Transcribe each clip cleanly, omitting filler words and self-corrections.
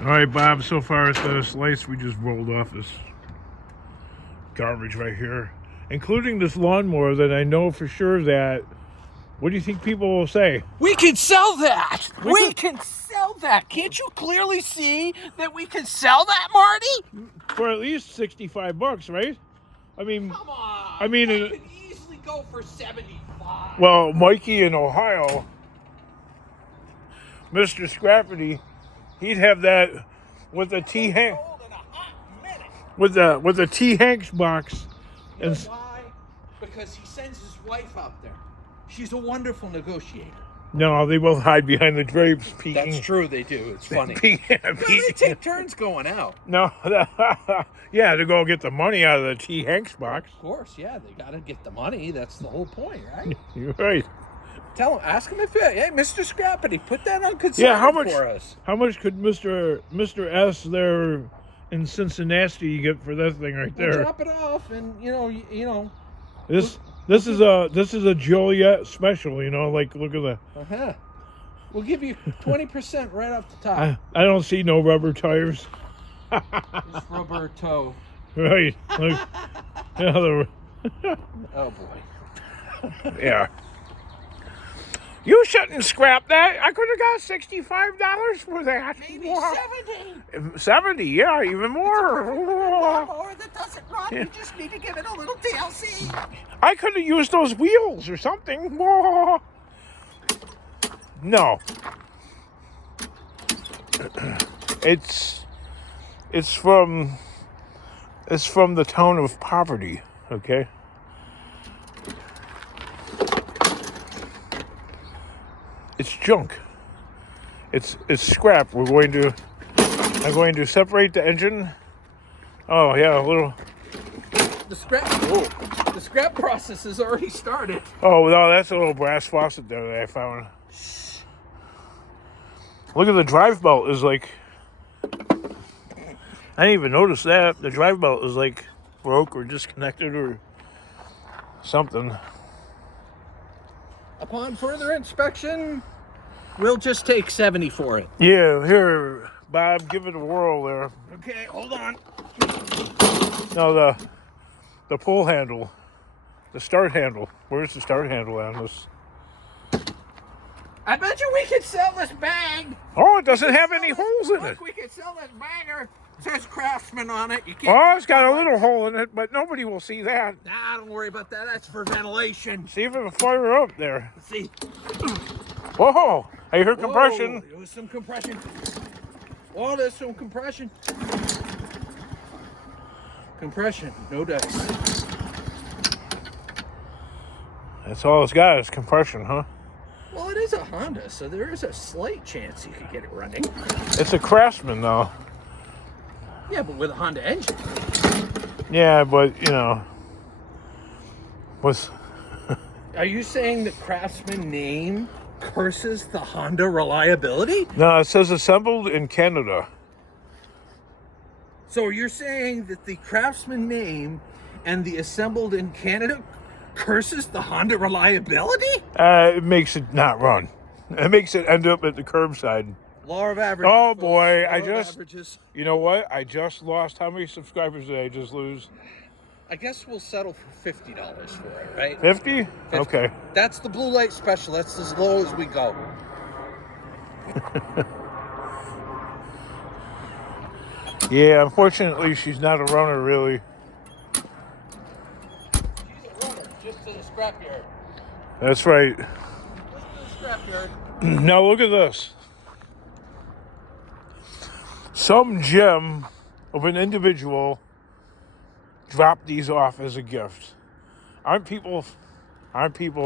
All right, Bob, so far at the slice we just rolled off this garbage right here, including this lawnmower that I know for sure that, what do you think people will say? We can sell that! We can sell that! Can't you clearly see that we can sell that, Marty? For at least $65, right? I mean, Come on! I mean, that could easily go for 75. Well, Mikey in Ohio, Mr. Scrappity, he'd have that with a T. With the T. Hanks box. You know why? Because he sends his wife out there. She's a wonderful negotiator. No, they both hide behind the drapes peeking. That's true, they do. It's funny. They take turns going out. No, yeah, to go get the money out of the T. Hanks box. Of course, yeah, they got to get the money. That's the whole point, right? You're right. Tell him, ask him if, hey, Mr. Scrappity, put that on consignment for us. How much could Mr. S there in Cincinnati get for that thing right there? We'll drop it off, and you know. This is a Joliet special, you know. Like, look at the. We'll give you 20% right off the top. I don't see no rubber tires. Just rubber toe. Right. Like, oh boy. Yeah. You shouldn't scrap that. I could have got $65 for that. Maybe 70. 70, yeah, even more. Or that doesn't run. Yeah. You just need to give it a little TLC. I could have used those wheels or something. No. It's from the town of Poverty, okay? It's junk. It's scrap. I'm going to separate the engine. Oh yeah, a little. The scrap process has already started. Oh no, that's a little brass faucet there that I found. Look at the drive belt is like. I didn't even notice that. The drive belt is like broke or disconnected or something. Upon further inspection, we'll just take 70 for it. Yeah, here, Bob, give it a whirl there. Okay, hold on. No, the pull handle, the start handle. Where's the start handle on this? I bet you we could sell this bag. Oh, it doesn't have any holes in it. We could sell this bagger. It says Craftsman on it. You can't. Oh, it's got a little hole in it, but nobody will see that. Nah, don't worry about that. That's for ventilation. See if it'll fire up there. Let's see. Whoa! I hear compression. There was some compression. Oh, there's some compression. Compression, no dice. That's all it's got is compression, huh? Well, it is a Honda, so there is a slight chance you could get it running. It's a Craftsman, though. Yeah, but with a Honda engine. Yeah, but, you know. Are you saying the Craftsman name curses the Honda reliability? No, it says assembled in Canada. So you're saying that the Craftsman name and the assembled in Canada curses the Honda reliability? It makes it not run. It makes it end up at the curbside. Law of averages. Oh boy, averages. You know what? I just lost. How many subscribers did I just lose? I guess we'll settle for $50 for it, right? 50? Okay. That's the blue light special. That's as low as we go. Yeah, unfortunately, she's not a runner, really. She's a runner, just to the scrapyard. That's right. Just to the scrapyard. Now look at this. Some gem of an individual dropped these off as a gift. Aren't people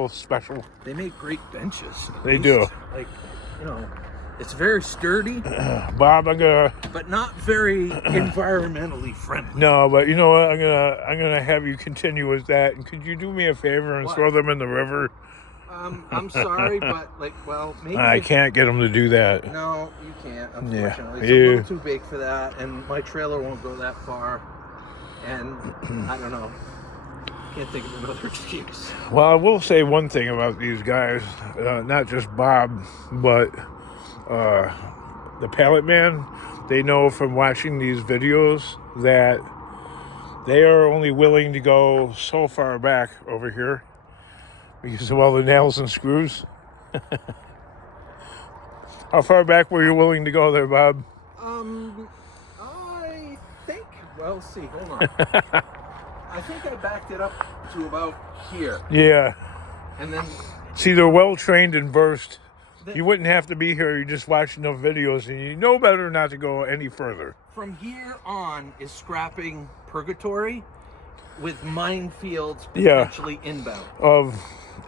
special? They make great benches. They do. Like, you know, it's very sturdy. Bob, I'm gonna. But not very environmentally friendly. No, but you know what? I'm gonna have you continue with that. And could you do me a favor and throw them in the river? I'm sorry, but maybe I can't get them to do that. No, you can't. Unfortunately, Yeah. it's a little too big for that, and my trailer won't go that far. And I don't know. Can't think of another excuse. Well, I will say one thing about these guys, not just Bob, but the Pallet Man. they know from watching these videos that they are only willing to go so far back over here because of all the nails and screws. How far back were you willing to go there, Bob? I think, well, let's see, hold on. I think I backed it up to about here. Yeah. And then... See, they're well trained and versed. You wouldn't have to be here. You just watch enough videos and you know better not to go any further. From here on is scrapping purgatory with minefields potentially inbound. Of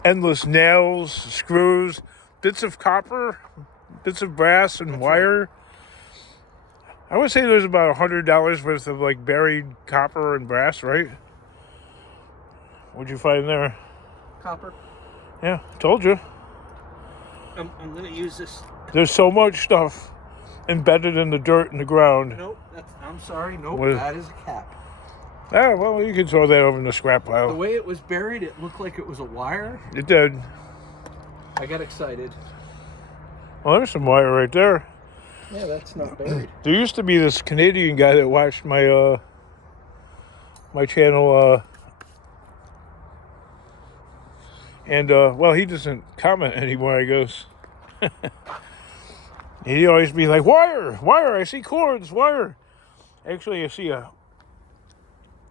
endless nails, screws, bits of copper, bits of brass and wire. Right. I would say there's about $100 worth of like buried copper and brass, right? What'd you find there? Copper. Yeah, told you. I'm going to use this. There's so much stuff embedded in the dirt in the ground. Nope, I'm sorry. Nope, that is a cap. Ah, well, you can throw that over in the scrap pile. The way it was buried, it looked like it was a wire. It did. I got excited. Well, there's some wire right there. Yeah, that's not buried. There used to be this Canadian guy that watched my my channel, and well, he doesn't comment anymore, I guess. He'd always be like, wire, I see cords, wire. Actually, I see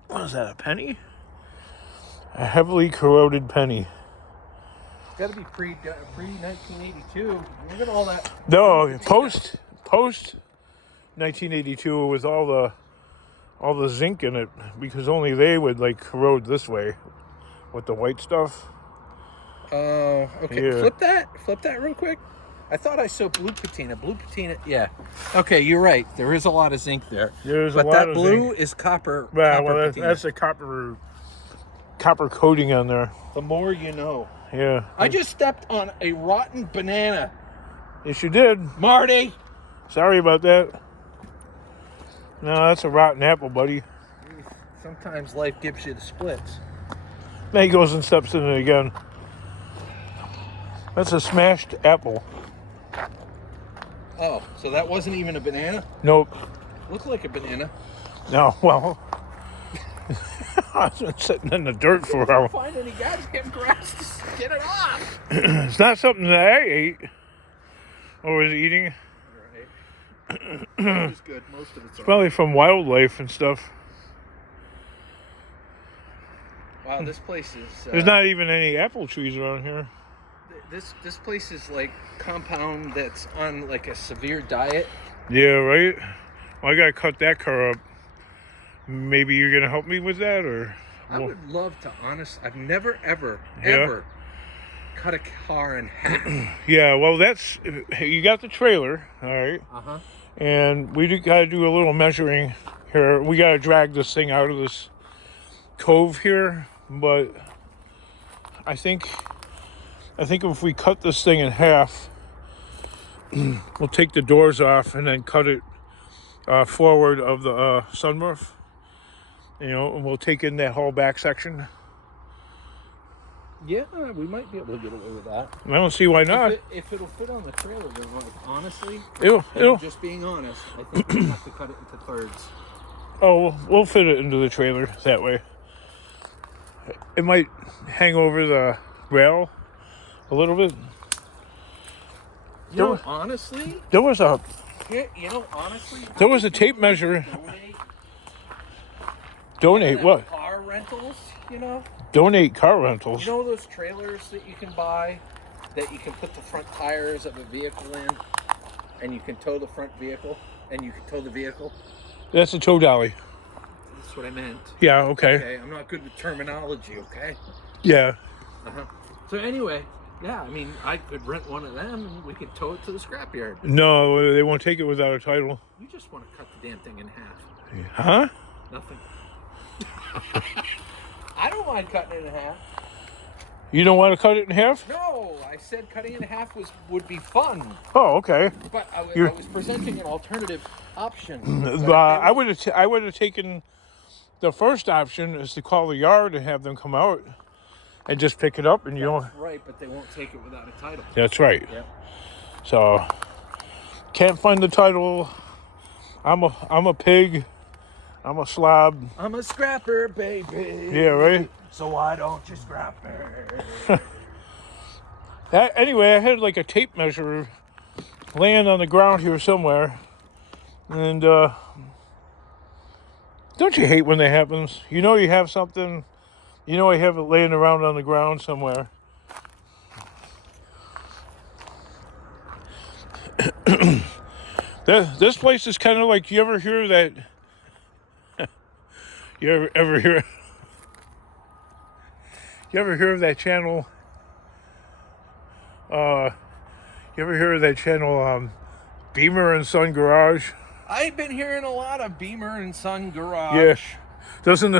what is that, a penny? A heavily corroded penny. It's got to be pre-1982. Look at all that. No, post 1982 with all the zinc in it, because only they would like corrode this way with the white stuff. Okay. Yeah. Flip that real quick. I thought I saw blue patina. Yeah. Okay, you're right. There is a lot of zinc there. There's but a lot that of blue zinc. Is copper. Yeah, copper well, patina. that's a copper coating on there. The more you know. Yeah. I just stepped on a rotten banana. Yes, you did. Marty! Sorry about that. No, that's a rotten apple, buddy. Sometimes life gives you the splits. Then he goes and steps in it again. That's a smashed apple. Oh, so that wasn't even a banana? Nope. Looked like a banana. No, well, I've been sitting in the dirt for a while. I can't find any goddamn grass to get it off. It's not something that I ate or was eating. Right. It was good. Most of it's Probably from wildlife and stuff. Wow, this place is... There's not even any apple trees around here. This place is like compound that's on like a severe diet. Yeah, right? Well, I gotta cut that car up. Maybe you're gonna help me with that, or... I would love to, I've never, ever cut a car in half. Yeah, well, that's... You got the trailer, all right? Uh-huh. And we gotta do a little measuring here. We gotta drag this thing out of this cove here, but I think if we cut this thing in half, we'll take the doors off and then cut it forward of the sunroof, and we'll take in that whole back section. Yeah, we might be able to get away with that. I don't see why not. If it'll fit on the trailer, then, like, honestly, it'll just being honest, I think we have to cut it into thirds. Oh, we'll fit it into the trailer that way. It might hang over the rail a little bit. Honestly, there was a tape measure. Donate what? Car rentals, Donate car rentals. You know those trailers that you can buy that you can put the front tires of a vehicle in, and you can tow the front vehicle, and you can tow the vehicle? That's a tow dolly. That's what I meant. Yeah, okay. Okay, I'm not good with terminology, okay? Yeah. Uh-huh. So anyway, yeah, I mean, I could rent one of them and we could tow it to the scrapyard. No, they won't take it without a title. You just want to cut the damn thing in half. Huh? Nothing. I don't mind cutting it in half. You don't want to cut it in half? No, I said cutting it in half would be fun. Oh, okay. But I was presenting an alternative option. I would have taken the first option is to call the yard and have them come out and just pick it up, and That's right, but they won't take it without a title. That's right. Yeah. So can't find the title I'm a pig. I'm a slob. I'm a scrapper, baby. Yeah, right? So why don't you scrap me? Anyway, I had like a tape measure laying on the ground here somewhere. And don't you hate when that happens? You know you have something, you know I have it laying around on the ground somewhere. This place is kind of like, you ever hear that? You ever hear? You ever hear of that channel? You ever hear of that channel? Beamer and Son Garage. I've been hearing a lot of Beamer and Son Garage. Yeah. Isn't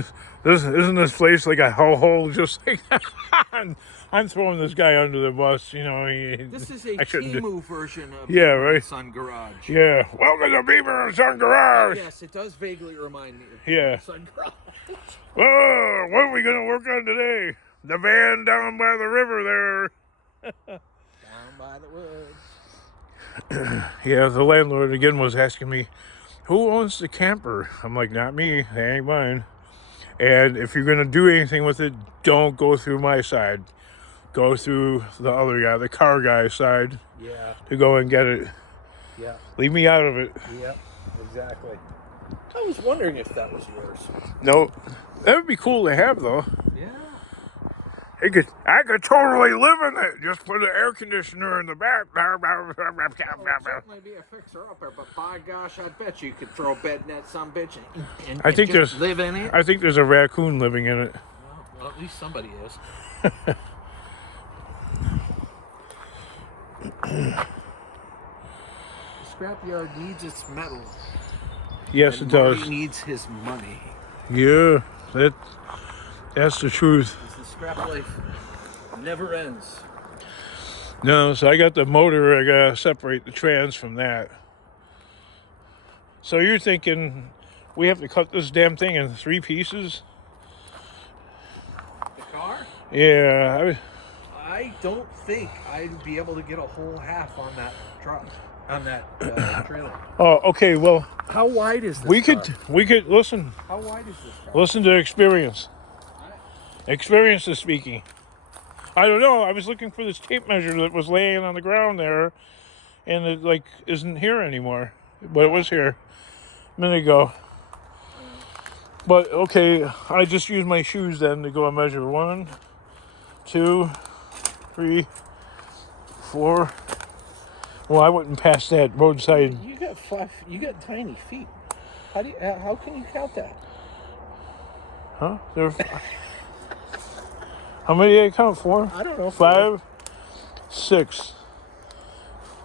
this place like a hellhole? Just like I'm throwing this guy under the bus. You know. This is a I shouldn't do- Timu version of Yeah, Beamer right. and Son Garage. Yeah. Welcome to Beamer and Son Garage. Yes, it does vaguely remind me of Yeah. Beamer and Son Garage. Oh, what are we gonna work on today? The van down by the river there. Down by the woods. Yeah, the landlord again was asking me, who owns the camper? I'm like, not me, they ain't mine. And if you're gonna do anything with it, don't go through my side. Go through the other guy, the car guy's side, Yeah, to go and get it. yeah, Leave me out of it. yeah, exactly. I was wondering if that was yours. No, that would be cool to have though. Yeah. I could totally live in it. Just put an air conditioner in the back. Well, it might be a fixer-upper, but by gosh, I bet you could throw a bed in that son bitch and I think just there's live in it. I think there's a raccoon living in it. Well, at least somebody is. The scrapyard needs its metal. Yes, and it does. Marty needs his money. Yeah, that's the truth. The scrap life never ends. No, so I got the motor. I gotta separate the trans from that. So you're thinking we have to cut this damn thing in 3 pieces? The car? Yeah. I don't think I'd be able to get a whole half on that truck, on that trailer. Oh, okay. Well, How wide is this we car? could listen. How wide is this car? Listen to experience. Experience is speaking. I don't know. I was looking for this tape measure that was laying on the ground there, and it like isn't here anymore. But it was here a minute ago. But okay, I just used my shoes then to go and measure. 1, 2, 3, 4. Well, I wouldn't pass that roadside. You got You got tiny feet. How can you count that? Huh? How many did I count? 4? I don't know. 5, 6.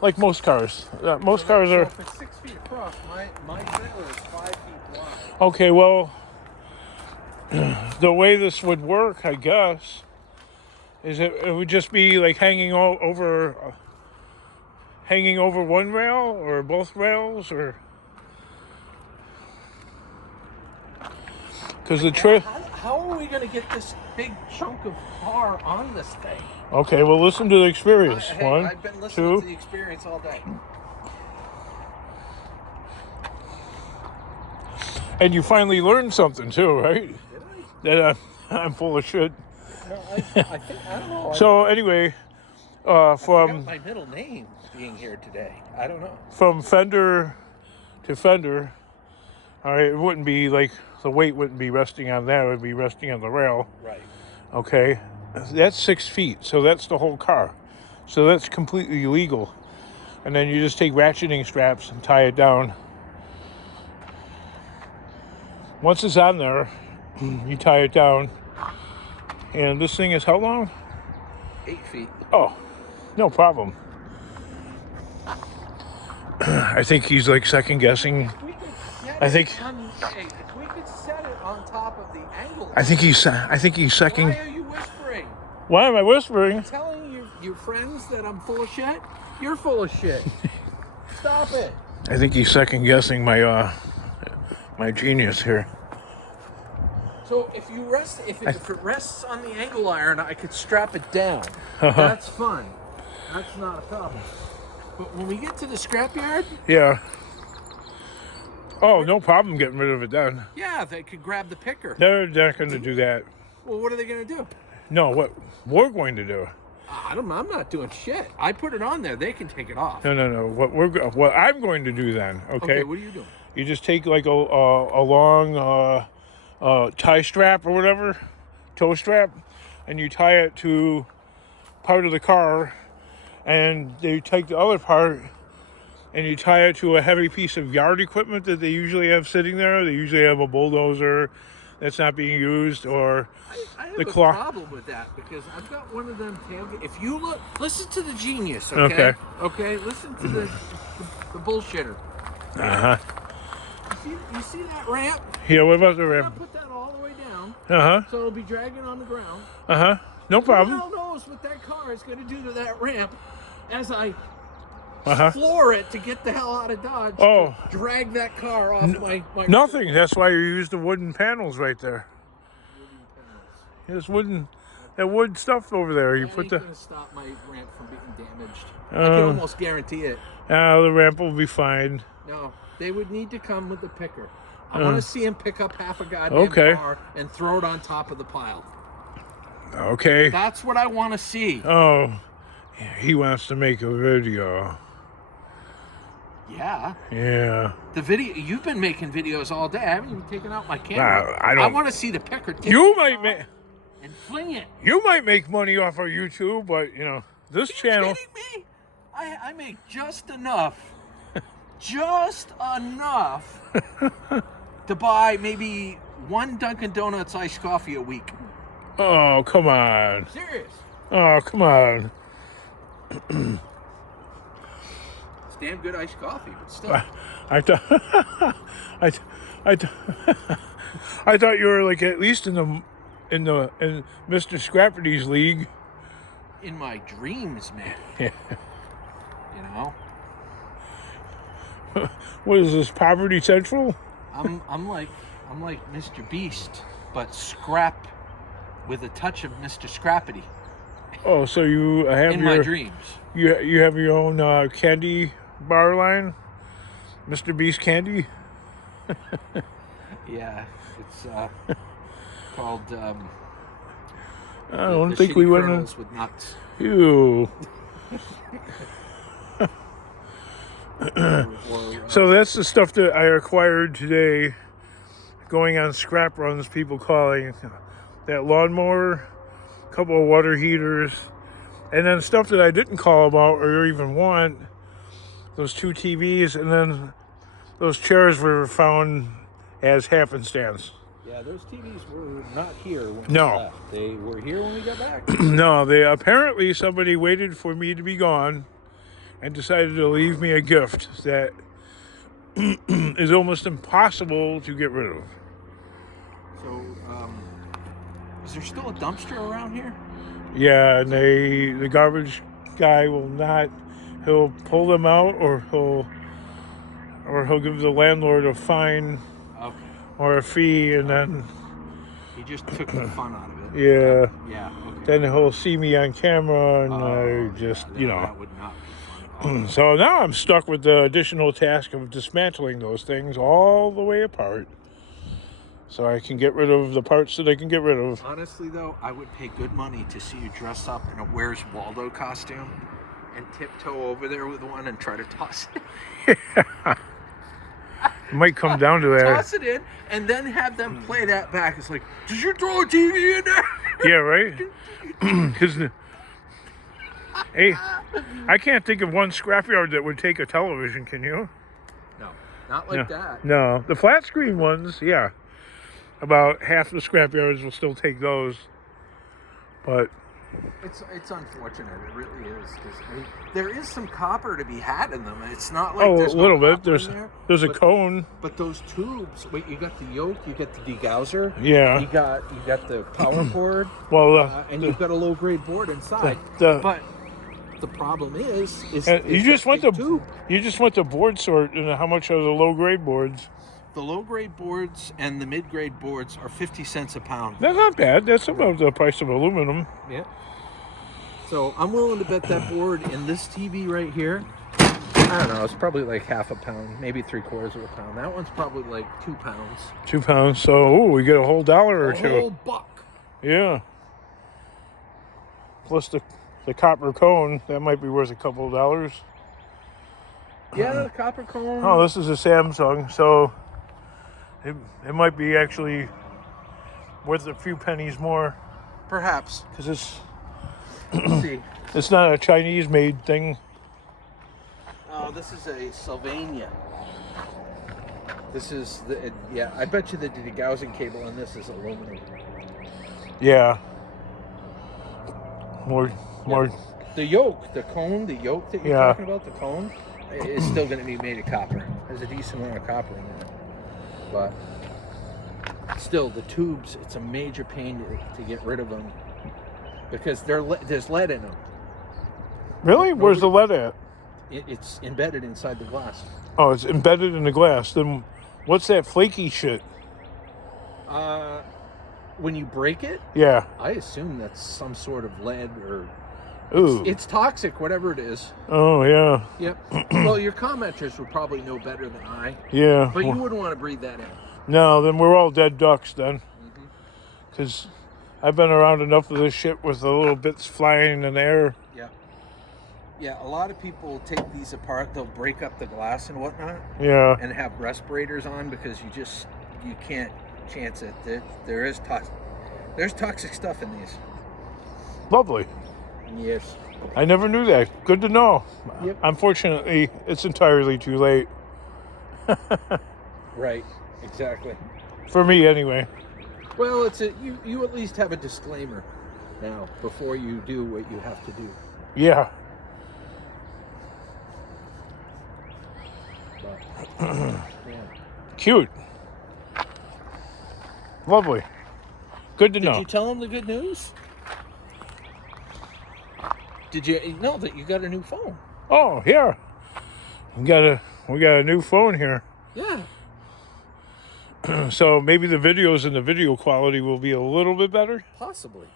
Like most cars. Most cars So are. if it's 6 feet across, my trailer is 5 feet wide. Okay, well, the way this would work, I guess, is it would just be like hanging over one rail or both rails, or because the How are we going to get this big chunk of car on this thing? Okay, well, listen to the experience. Hey, 1, I've been listening 2. to the experience all day. And you finally learned something too, right? Did I? That I'm full of shit. No, I think I don't know. So anyway, I forgot my middle name being here today. I don't know. from fender to fender, all right, it wouldn't be like the weight wouldn't be resting on that; it would be resting on the rail. Right. Okay, that's 6 feet, so that's the whole car. So that's completely legal. And then you just take ratcheting straps and tie it down. Once it's on there, you tie it down. And this thing is how long? 8 feet. Oh, no problem. I think he's like second guessing. If we could set I think- if we could set it on top of the angle. I think he's second. Why are you whispering? Why am I whispering? Telling your friends that I'm full of shit? You're full of shit. Stop it. I think he's second guessing my my genius here. So if it rests on the angle iron, I could strap it down. That's fun. That's not a problem. But when we get to the scrapyard, Yeah. Oh, no problem getting rid of it then. Yeah, they could grab the picker. They're not going to do that. Well, what are they going to do? No, what we're going to do. I'm not doing shit. I put it on there. They can take it off. No. What I'm going to do then, okay? What are you doing? You just take like a long tie strap or whatever, toe strap, and you tie it to part of the car, and you take the other part and you tie it to a heavy piece of yard equipment that they usually have sitting there. They usually have a bulldozer that's not being used, or I have the a clock. problem with that because I've got one of them tailgate. If you listen to the genius, okay? Okay, listen to the bullshitter. You see that ramp? Yeah, what about the I'll ramp? put that all the way down. Uh-huh. So it'll be dragging on the ground. Uh-huh. No problem. Who the hell knows what that car is going to do to that ramp as I Uh-huh. floor it to get the hell out of Dodge. Oh. To drag that car off my Nothing. That's why you use the wooden panels right there. There's that wood stuff over there. You put the. Going to stop my ramp from being damaged. I can almost guarantee it. The ramp will be fine. No, they would need to come with a picker. I want to see him pick up half a goddamn car and throw it on top of the pile. Okay. That's what I want to see. Oh, he wants to make a video. Yeah. Yeah. The video, you've been making videos all day. I haven't even taken out my camera. I don't. I want to see the picker take You it might make. and fling it. You might make money off of YouTube, but this channel. Are you kidding me? I make just enough to buy maybe one Dunkin' Donuts iced coffee a week. Oh, come on. Serious. Oh, come on. It's damn good iced coffee, but still. I thought. I thought you were like at least in Mr. Scrappity's league. In my dreams, man. Yeah. You know. What is this, Poverty Central? I'm like Mr. Beast, but scrap with a touch of Mr. Scrappity. Oh, so you have in my dreams. You have your own candy bar line, Mr. Beast candy. Yeah, it's called. I don't think we went in. With nuts. Ew. So that's the stuff that I acquired today, going on scrap runs, people calling. That lawnmower, a couple of water heaters, and then stuff that I didn't call about or even want, those 2 TVs, and then those chairs were found as happenstance. Yeah, those TVs were not here when we No. left. They were here when we got back. No, apparently somebody waited for me to be gone and decided to leave me a gift that is almost impossible to get rid of. So, is there still a dumpster around here? Yeah, and the garbage guy will not. He'll pull them out, or he'll give the landlord a fine or a fee, and then he just took the fun out of it. Yeah. Yeah. Okay. Then he'll see me on camera, and I just that would not be fun. So now I'm stuck with the additional task of dismantling those things all the way apart, so I can get rid of the parts that I can get rid of. Honestly, though, I would pay good money to see you dress up in a Where's Waldo costume and tiptoe over there with one and try to toss it. It might come down to that. Toss it in, and then have them play that back. It's like, did you throw a TV in there? Yeah, right? Because, hey, I can't think of one scrapyard that would take a television, can you? No, not like that. No, the flat screen ones, yeah. About half the scrapyards will still take those. But it's unfortunate. It really is. 'Cause, I mean, there is some copper to be had in them. It's not like a there's little no bit. copper in there, There's a cone. But those tubes. Wait, you got the yoke. You got the degausser. Yeah. You got the power cord. Well, and you've got a low grade board inside. But the problem is you just went to tube. You just went to board sort, and how much are the low grade boards? The low grade boards and the mid grade boards are 50 cents a pound. That's not bad. That's about the price of aluminum. Yeah. So I'm willing to bet that board in this TV right here I don't know. It's probably like half a pound, maybe 3/4 of a pound. That one's probably like 2 pounds. 2 pounds. So, ooh, we get a whole $1 or A two. whole buck. Yeah. Plus the copper cone, that might be worth a couple of dollars. Yeah, the copper cone. Oh, this is a Samsung, so it might be actually worth a few pennies more. Perhaps. Because Let's see. it's not a Chinese-made thing. Oh, this is a Sylvania. This is yeah. I bet you the degaussing cable on this is aluminum. Yeah. More. The yoke, the cone, the yoke that you're talking about, the cone, is still going to be made of copper. There's a decent amount of copper in there, but still, the tubes. It's a major pain to get rid of them because there's lead in them. Really? Where's the lead at? It's embedded inside the glass. Oh, it's embedded in the glass. Then what's that flaky shit? When you break it, Yeah. I assume that's some sort of lead or Ooh. it's toxic, whatever it is. Oh, yeah. Yep. Well, your commenters would probably know better than I. Yeah. But you wouldn't want to breathe that in. No, then we're all dead ducks then. Because I've been around enough of this shit with the little bits flying in the air. Yeah. Yeah, a lot of people take these apart. They'll break up the glass and whatnot. Yeah. And have respirators on because you can't chance it. There's toxic stuff in these. Lovely. Yes. I never knew that. Good to know. Yep. Unfortunately, it's entirely too late. Right. Exactly. For me, anyway. Well, you at least have a disclaimer now before you do what you have to do. Yeah. But, yeah. Cute. Lovely. Good to know. Did you tell him the good news? Did you know that you got a new phone? Oh, yeah. We got a new phone here. Yeah. So maybe the videos and the video quality will be a little bit better. Possibly.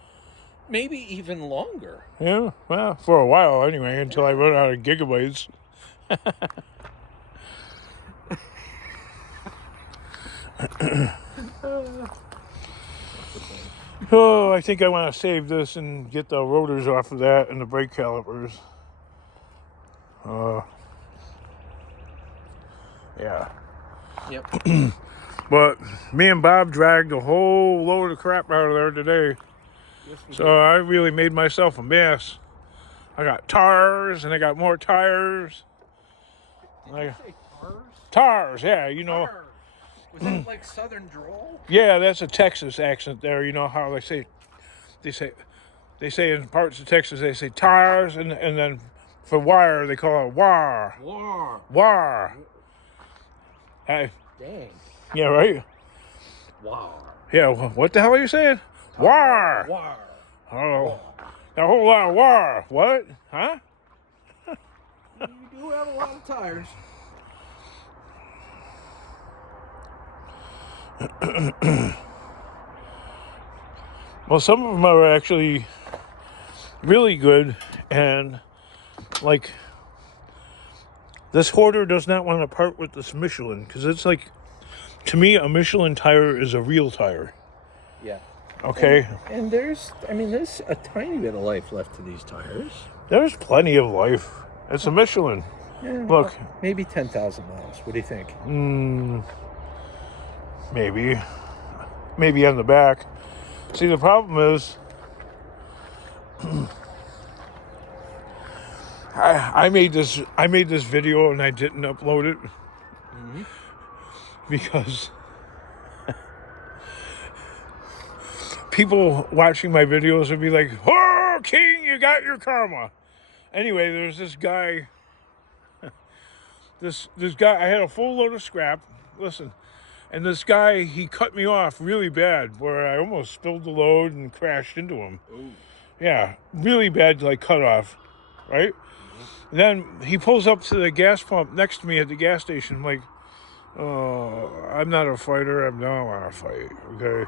Maybe even longer. Yeah, well, for a while anyway, until I run out of gigabytes. Oh, I think I want to save this and get the rotors off of that and the brake calipers. Yeah. Yep. But me and Bob dragged a whole load of crap out of there today. Yes, we So did. I really made myself a mess. I got tires and I got more tires. Did you say tars? Tires, yeah, you know. Tars. Was that like Southern drawl? Yeah, that's a Texas accent there. You know how they say in parts of Texas they say tires and then for wire they call it war. War. War. Dang. Yeah, right? War. Yeah, what the hell are you saying? War. War. Oh, a whole lot of war. What? Huh? You do have a lot of tires. Well, some of them are actually really good, and like this hoarder does not want to part with this Michelin because it's like, to me, a Michelin tire is a real tire. Yeah. Okay. And there's a tiny bit of life left to these tires. There's plenty of life. It's a Michelin. Yeah, Look. Maybe 10,000 miles. What do you think? Maybe on the back. See, the problem is, I made this video and I didn't upload it because people watching my videos would be like, "Oh, King, you got your karma." Anyway, there's this guy. This guy. I had a full load of scrap. Listen. And this guy, he cut me off really bad, where I almost spilled the load and crashed into him. Ooh. Yeah, really bad, like cut off, right? Then he pulls up to the gas pump next to me at the gas station. I'm like, oh, I'm not a fighter. I don't want to fight, okay?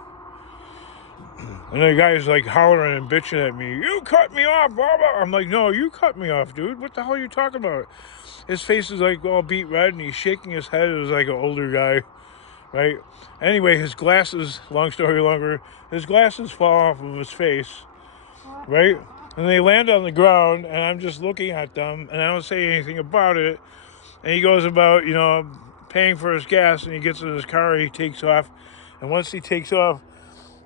And the guy's like hollering and bitching at me. You cut me off, blah, blah. I'm like, no, you cut me off, dude. What the hell are you talking about? His face is like all beat red and he's shaking his head. It was like an older guy, right? Anyway, his glasses, long story longer, his glasses fall off of his face, right? And they land on the ground and I'm just looking at them and I don't say anything about it. And he goes about, paying for his gas and he gets in his car and he takes off. And once he takes off,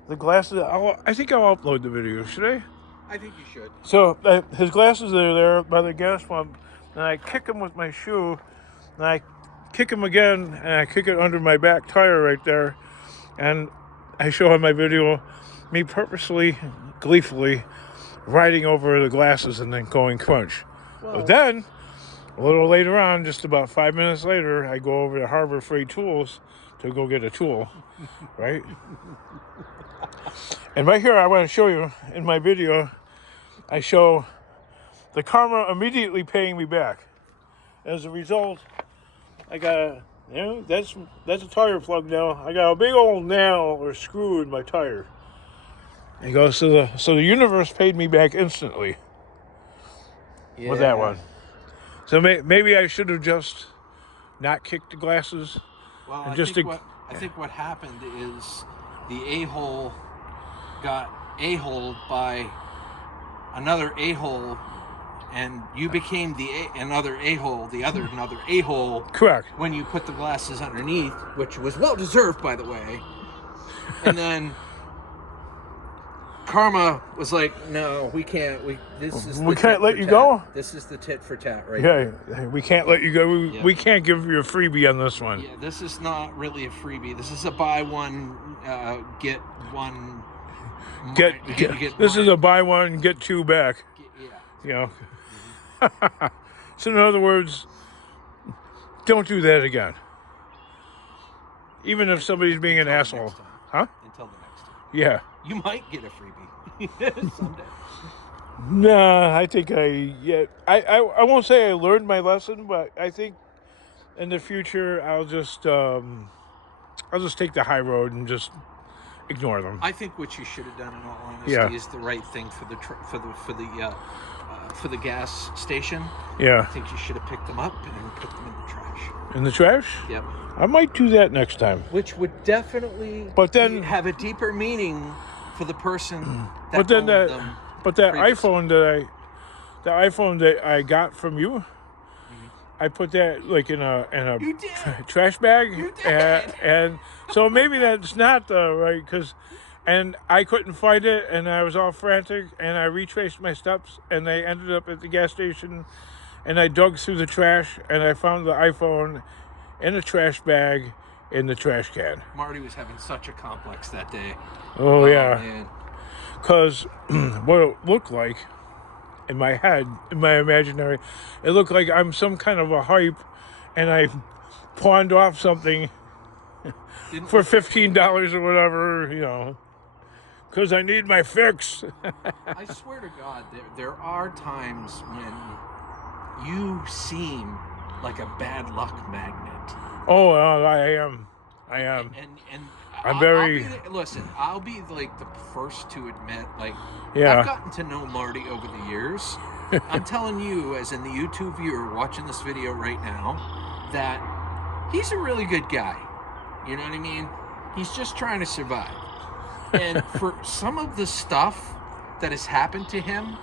the glasses, I think I'll upload the video, should I? I think you should. So his glasses are there by the gas pump, and I kick him with my shoe, and I kick him again, and I kick it under my back tire right there, and I show him my video, me purposely, gleefully, riding over the glasses and then going crunch. Well, But then, a little later on, just about 5 minutes later, I go over to Harbor Freight Tools to go get a tool, right? And right here, I want to show you in my video, I show the karma immediately paying me back. As a result, I got that's a tire plug now. I got a big old nail or screw in my tire. And he goes, so the universe paid me back instantly with that one. So maybe I should have just not kicked the glasses. Well, and I think what happened is the a-hole got a-holed by another a-hole, and you became another a-hole, another a-hole. Correct. When you put the glasses underneath, which was well deserved, by the way. And then karma was like, "No, we can't. We can't let you go. This is the tit for tat, right?" Yeah, we can't let you go. We can't give you a freebie on this one. Yeah, this is not really a freebie. This is a buy one, get one. This is a buy one, get two back. Yeah. So in other words, don't do that again. Even if somebody's being an asshole, huh? Until the next time. Yeah. You might get a freebie someday. Nah, I think I won't say I learned my lesson, but I think in the future I'll just take the high road and just ignore them. I think what you should have done, in all honesty, is the right thing for the gas station. Yeah. I think you should have picked them up and put them in the trash. In the trash? Yep. I might do that next time. Which would definitely have a deeper meaning for the person that owned them. But that iPhone that I got from you, I put that like in a trash bag. You did. And so maybe that's not the right and I couldn't find it and I was all frantic and I retraced my steps and I ended up at the gas station and I dug through the trash and I found the iPhone in a trash bag in the trash can. Marty was having such a complex that day. Oh yeah. Man. Because what it looked like in my head, in my imaginary, it looked like I'm some kind of a hype and I pawned off something for $15 or whatever, because I need my fix. I swear to God, there are times when you seem like a bad luck magnet. Oh, I am. And I'll be like the first to admit, like, I've gotten to know Marty over the years. I'm telling you, as in the YouTube viewer watching this video right now, that he's a really good guy. You know what I mean? He's just trying to survive. And for some of the stuff that has happened to him,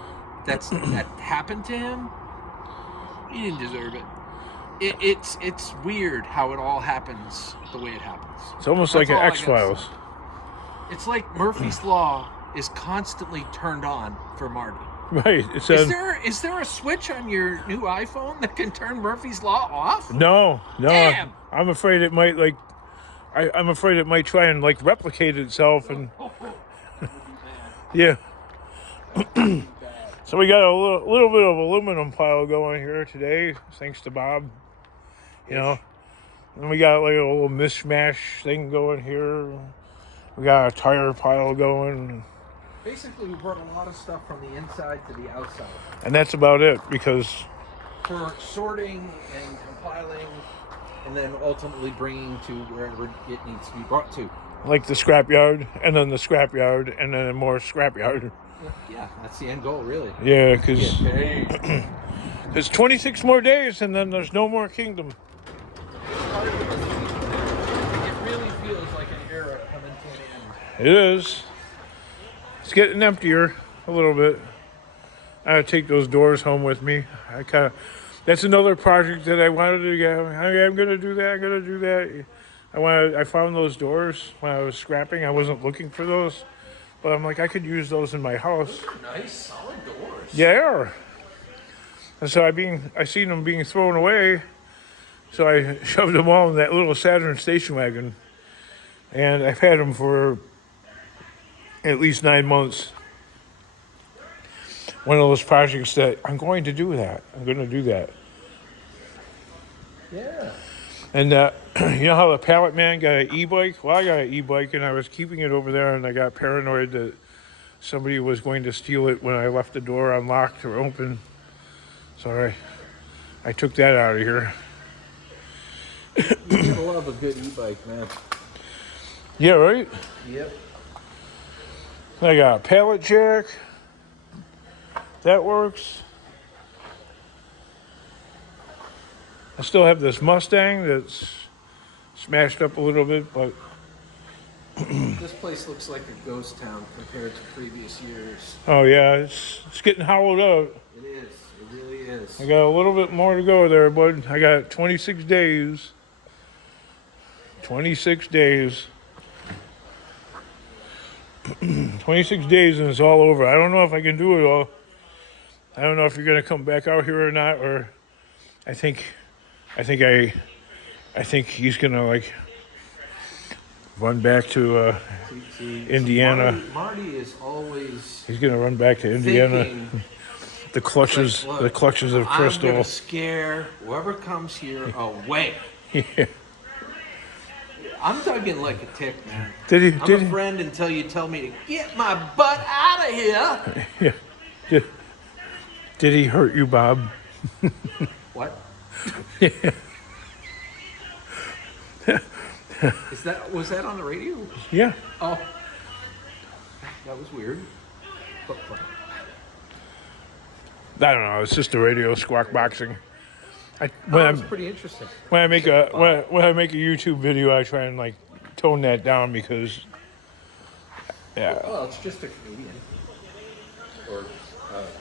that happened to him, he didn't deserve it. It's weird how it all happens the way it happens. It's almost like an X-Files. It's like Murphy's Law is constantly turned on for Marty. Right. Is there a switch on your new iPhone that can turn Murphy's Law off? No. Damn. I'm afraid it might I'm afraid it might try and replicate itself and yeah. So we got a little bit of aluminum pile going here today, thanks to Bob. And we got like a little mishmash thing going here. We got a tire pile going. Basically, we brought a lot of stuff from the inside to the outside. And that's about it because for sorting and compiling and then ultimately bringing to wherever it needs to be brought to. Like the scrapyard, and then the scrapyard, and then more scrapyard. Yeah, that's the end goal, really. Yeah, because Get paid. there's 26 more days, and then there's no more kingdom. It really feels like an era coming to an end. It is. It's getting emptier a little bit. I gotta take those doors home with me. That's another project that I wanted to get. I'm gonna do that. I found those doors when I was scrapping. I wasn't looking for those, but I'm like, I could use those in my house. Those are nice, solid doors. Yeah, they are. And so I seen them being thrown away, so I shoved them all in that little Saturn station wagon, and I've had them for at least 9 months. One of those projects that I'm going to do that. I'm going to do that. Yeah. And you know how the pallet man got an e-bike? Well, I got an e-bike, and I was keeping it over there, and I got paranoid that somebody was going to steal it when I left the door unlocked or open. So I took that out of here. You gotta love a good e-bike, man. Yeah, right? Yep. I got a pallet jack. That works. I still have this Mustang that's smashed up a little bit, but This place looks like a ghost town compared to previous years. oh yeah, it's getting hollowed out. It is. It really is. I got a little bit more to go there, bud. I got 26 days. 26 days. 26 days and it's all over. I don't know if I can do it all. I don't know if you're gonna come back out here or not, or I think he's gonna like run back to Indiana. Marty is always. He's gonna run back to Indiana. Thinking, The clutches, like, look, the clutches of I'm crystal. gonna scare whoever comes here away. Yeah. I'm tugging like a tick, man. Did I'm a friend until you tell me to get my butt out of here. Yeah. Did he hurt you, Bob? What? Yeah. Was that on the radio? Yeah. Oh, that was weird. But fun. I don't know. It's just the radio squawk boxing. That was pretty interesting. When I make a YouTube video, I try and like tone that down because yeah. Well, it's just a comedian or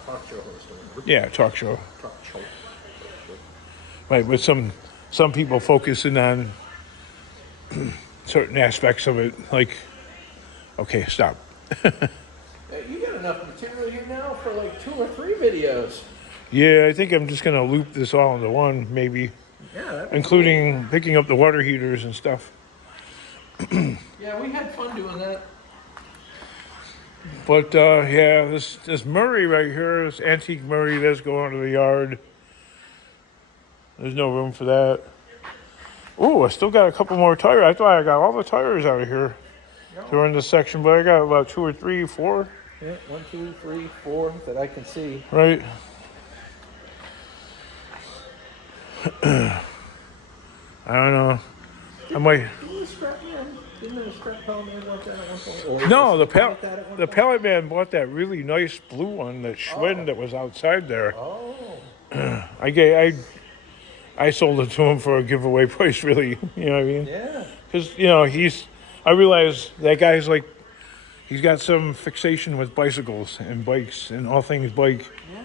talk show host. Or whatever. Yeah, talk show. Talk show. Right, with some people focusing on certain aspects of it, like okay, stop. Hey, you got enough material here now for like 2 or 3 videos. Yeah, I think I'm just gonna loop this all into one, maybe, Yeah, including picking up the water heaters and stuff. yeah, we had fun doing that. But yeah, this Murray right here, this antique Murray that's going to the yard. There's no room for that. Oh, I still got a couple more tires. I thought I got all the tires out of here during this section, but I got about 2 or 3, 4. Yeah, 1, 2, 3, 4 that I can see. Right. I don't know. I might. Didn't the scrap pallet man want that at one point? Or No, was the it like that at one point? pallet man bought that really nice blue one, that Schwinn that was outside there. Oh. I sold it to him for a giveaway price, really. You know what I mean? Yeah. Because I realize that guy's like, he's got some fixation with bicycles and bikes and all things bike. Yeah.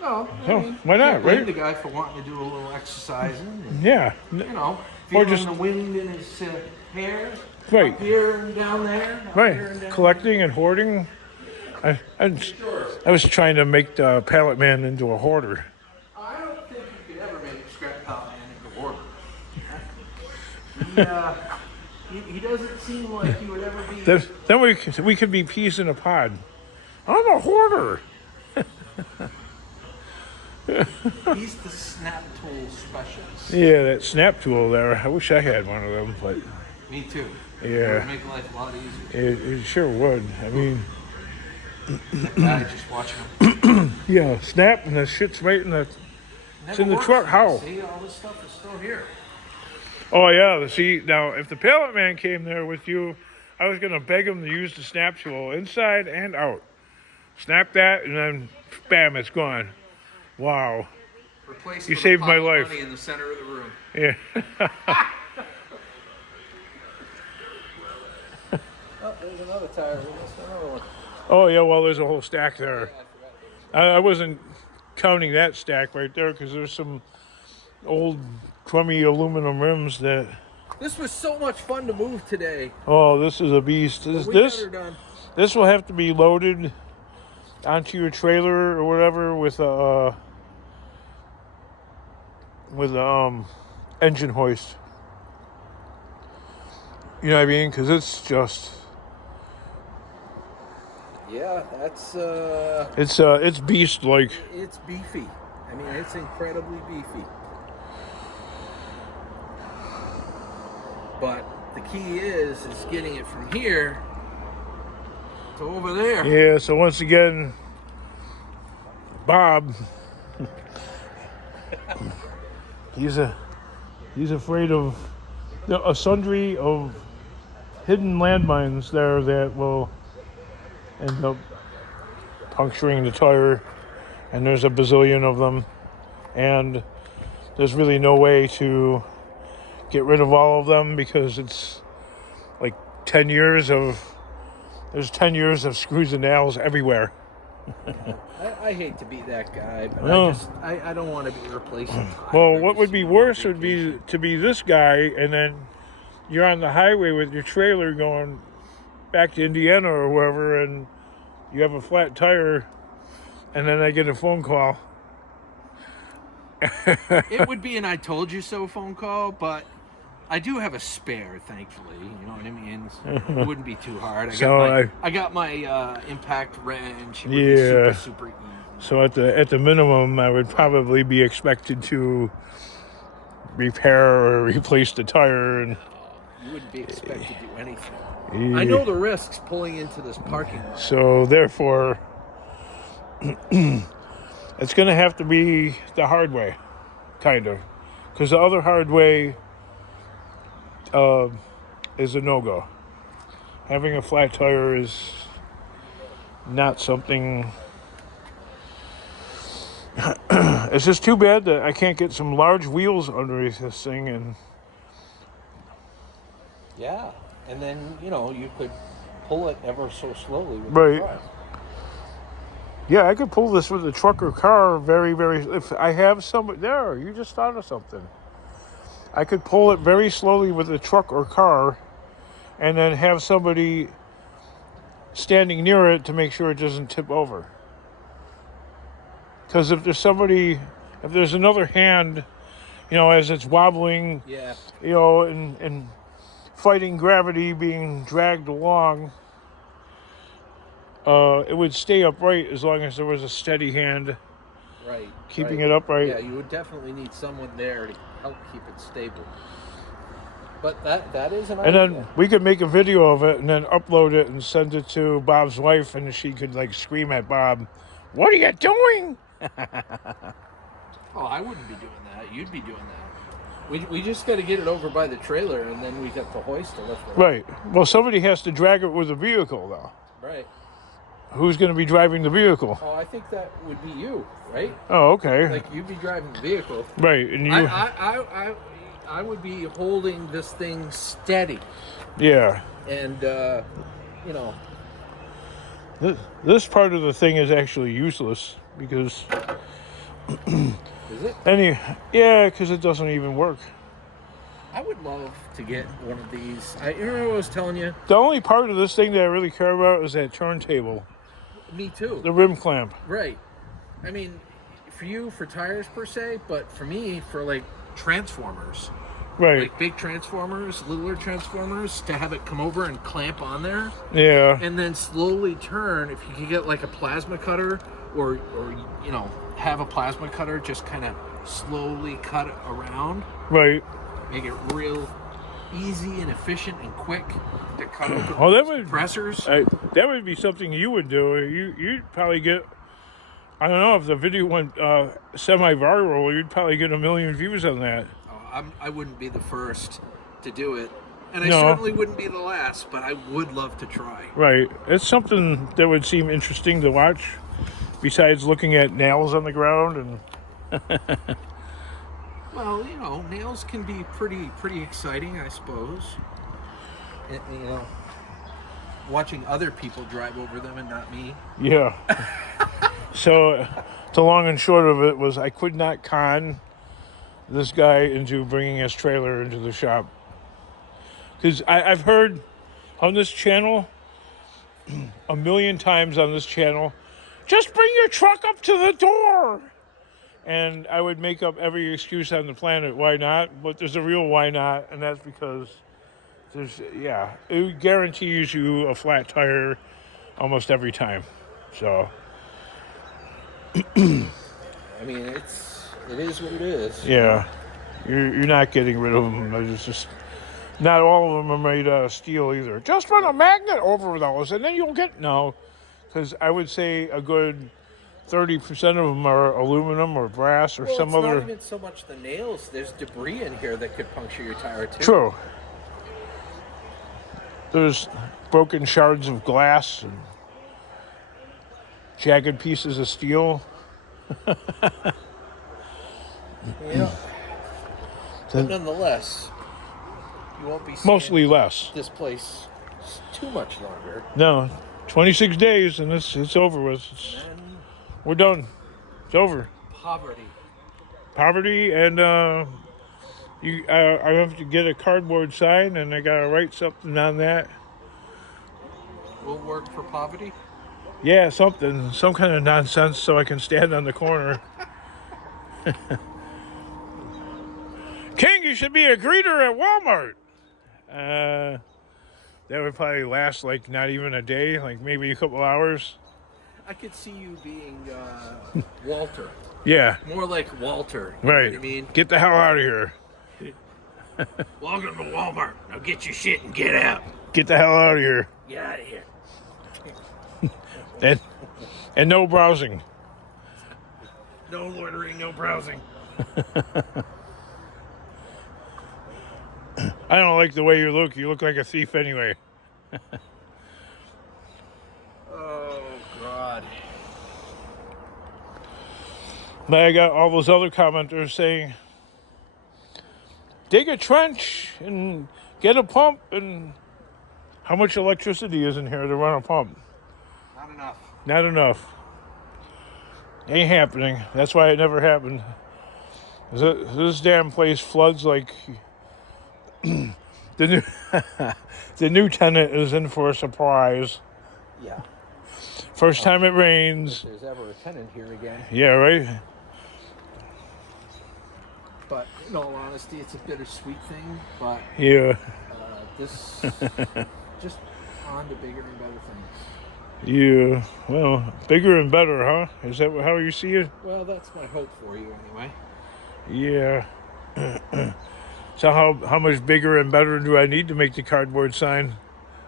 Well, So, why not, can't blame right? the guy for wanting to do a little exercising. And, Yeah. feeling just- the wind in his hair. Right. Up here and down there. Up Right. here and down Collecting and hoarding. I was trying to make the pallet man into a hoarder. there. I don't think you could ever make a scrap pallet man into order. He doesn't seem like he would ever be. Then we could be peas in a pod. I'm a hoarder. He's the snap tool specialist. Yeah, that snap tool there. I wish I had one of them, but Me too. yeah. It would make life a lot easier. It sure would. I mean, That guy just watching him. yeah, snap and the shit's right in the It's in the truck. How? See, all this stuff is still here. Oh, yeah. See, now, if the pallet man came there with you, I was going to beg him to use the snap tool inside and out. Snap that, and then, bam, it's gone. Wow. Replaced You with saved a my pile of life. money in the center of the room. Yeah. Oh, there's another tire. We missed another one. Oh, yeah, well, there's a whole stack there. Yeah, I forgot. I wasn't counting that stack right there because there's some old crummy aluminum rims that... This was so much fun to move today. Oh, this is a beast. But we got her done. This will have to be loaded onto your trailer or whatever with a engine hoist. You know what I mean? Because it's just... Yeah, that's It's beast-like. it's beefy. I mean, it's incredibly beefy. But the key is getting it from here to over there. Yeah, so once again, Bob, he's afraid of a sundry of hidden landmines there that will end up puncturing the tire, and there's a bazillion of them, and there's really no way to get rid of all of them because it's like 10 years of screws and nails everywhere. I hate to be that guy, but No. I don't want to be replacing tires. Well, what would be worse would be to be this guy, and then you're on the highway with your trailer going back to Indiana or wherever, and you have a flat tire, and then I get a phone call. It would be an "I told you so" phone call, but I do have a spare, thankfully. You know what I mean? It wouldn't be too hard. I got my impact wrench. It would be super easy. So at the minimum, I would probably be expected to repair or replace the tire, and You wouldn't be expected to do anything. Yeah. I know the risks pulling into this parking lot. So therefore, it's going to have to be the hard way, kind of, because the other hard way is a no-go. Having a flat tire is not something. It's just too bad that I can't get some large wheels underneath this thing, and Yeah, and then you could pull it ever so slowly with Right. the truck. yeah, I could pull this with a truck or car very, very. If I have some there, you just thought of something. I could pull it very slowly with a truck or car, and then have somebody standing near it to make sure it doesn't tip over. Because if there's another hand, as it's wobbling, Yeah. and fighting gravity, being dragged along, it would stay upright as long as there was a steady hand Right. keeping right. it upright. Yeah, you would definitely need someone there to help keep it stable. But that is an And idea. then we could make a video of it and then upload it and send it to Bob's wife, and she could scream at Bob, "What are you doing?" Oh, I wouldn't be doing that. You'd be doing that. We just got to get it over by the trailer, and then we got the hoist to lift it up. Right. Well, somebody has to drag it with a vehicle, though. Right. Who's going to be driving the vehicle? Oh, I think that would be you, right? Oh, okay. Like you'd be driving the vehicle. Right, and you. I would be holding this thing steady, Yeah. and This part of the thing is actually useless because is it? because it doesn't even work. I would love to get one of these. You remember what I was telling you? The only part of this thing that I really care about is that turntable, Me too. the rim clamp. Right. I mean, for you, for tires per se, but for me, for transformers. Right. Like big transformers, littler transformers, to have it come over and clamp on there, Yeah. and then slowly turn. If you could get a plasma cutter, or have a plasma cutter, just kind of slowly cut it around, Right. make it real easy and efficient and quick to cut open Oh, that would compressors. that would be something you would do. You'd probably get I don't know if the video went semi-viral, you'd probably get 1 million views on that. Oh, I wouldn't be the first to do it, and I No. certainly wouldn't be the last. But I would love to try. Right. It's something that would seem interesting to watch, besides looking at nails on the ground and. Well, you know, nails can be pretty exciting, I suppose. You know, watching other people drive over them and not me. Yeah. So, the long and short of it was I could not con this guy into bringing his trailer into the shop. Because I've heard on this channel, 1 million times on this channel, just bring your truck up to the door. And I would make up every excuse on the planet why not, but there's a real why not, and that's because it guarantees you a flat tire almost every time. So I mean, it is what it is. yeah, you're not getting rid of them. It's just not all of them are made out of steel either. Just run a magnet over those, and then you'll get because I would say a good 30% of them are aluminum or brass or some other. It's not even so much the nails. There's debris in here that could puncture your tire too. True. There's broken shards of glass and jagged pieces of steel. Yeah. But nonetheless, you won't be Mostly less. this place too much longer. No, 26 days and it's over with. We're done. It's over. Poverty and I have to get a cardboard sign and I gotta write something on that. Will work for poverty? Yeah, some kind of nonsense so I can stand on the corner. King, you should be a greeter at Walmart. That would probably last like not even a day, like maybe a couple hours. I could see you being Walter. Yeah. More like Walter. You Right. know what I mean? Get the hell out of here. Welcome to Walmart. Now get your shit and get out. Get the hell out of here. Get out of here. And no browsing. No loitering, no browsing. I don't like the way you look. You look like a thief anyway. Oh, God. But I got all those other commenters saying, dig a trench and get a pump. And how much electricity is in here to run a pump? Not enough. Not enough. Ain't happening. That's why it never happened. This damn place floods like the new tenant is in for a surprise. Yeah. First time it rains. If there's ever a tenant here again. Yeah, right? But in all honesty, it's a bittersweet thing. But Yeah. this just on to bigger and better things. Yeah. Well, bigger and better, huh? Is that how you see it? Well, that's my hope for you anyway. Yeah. So how much bigger and better do I need to make the cardboard sign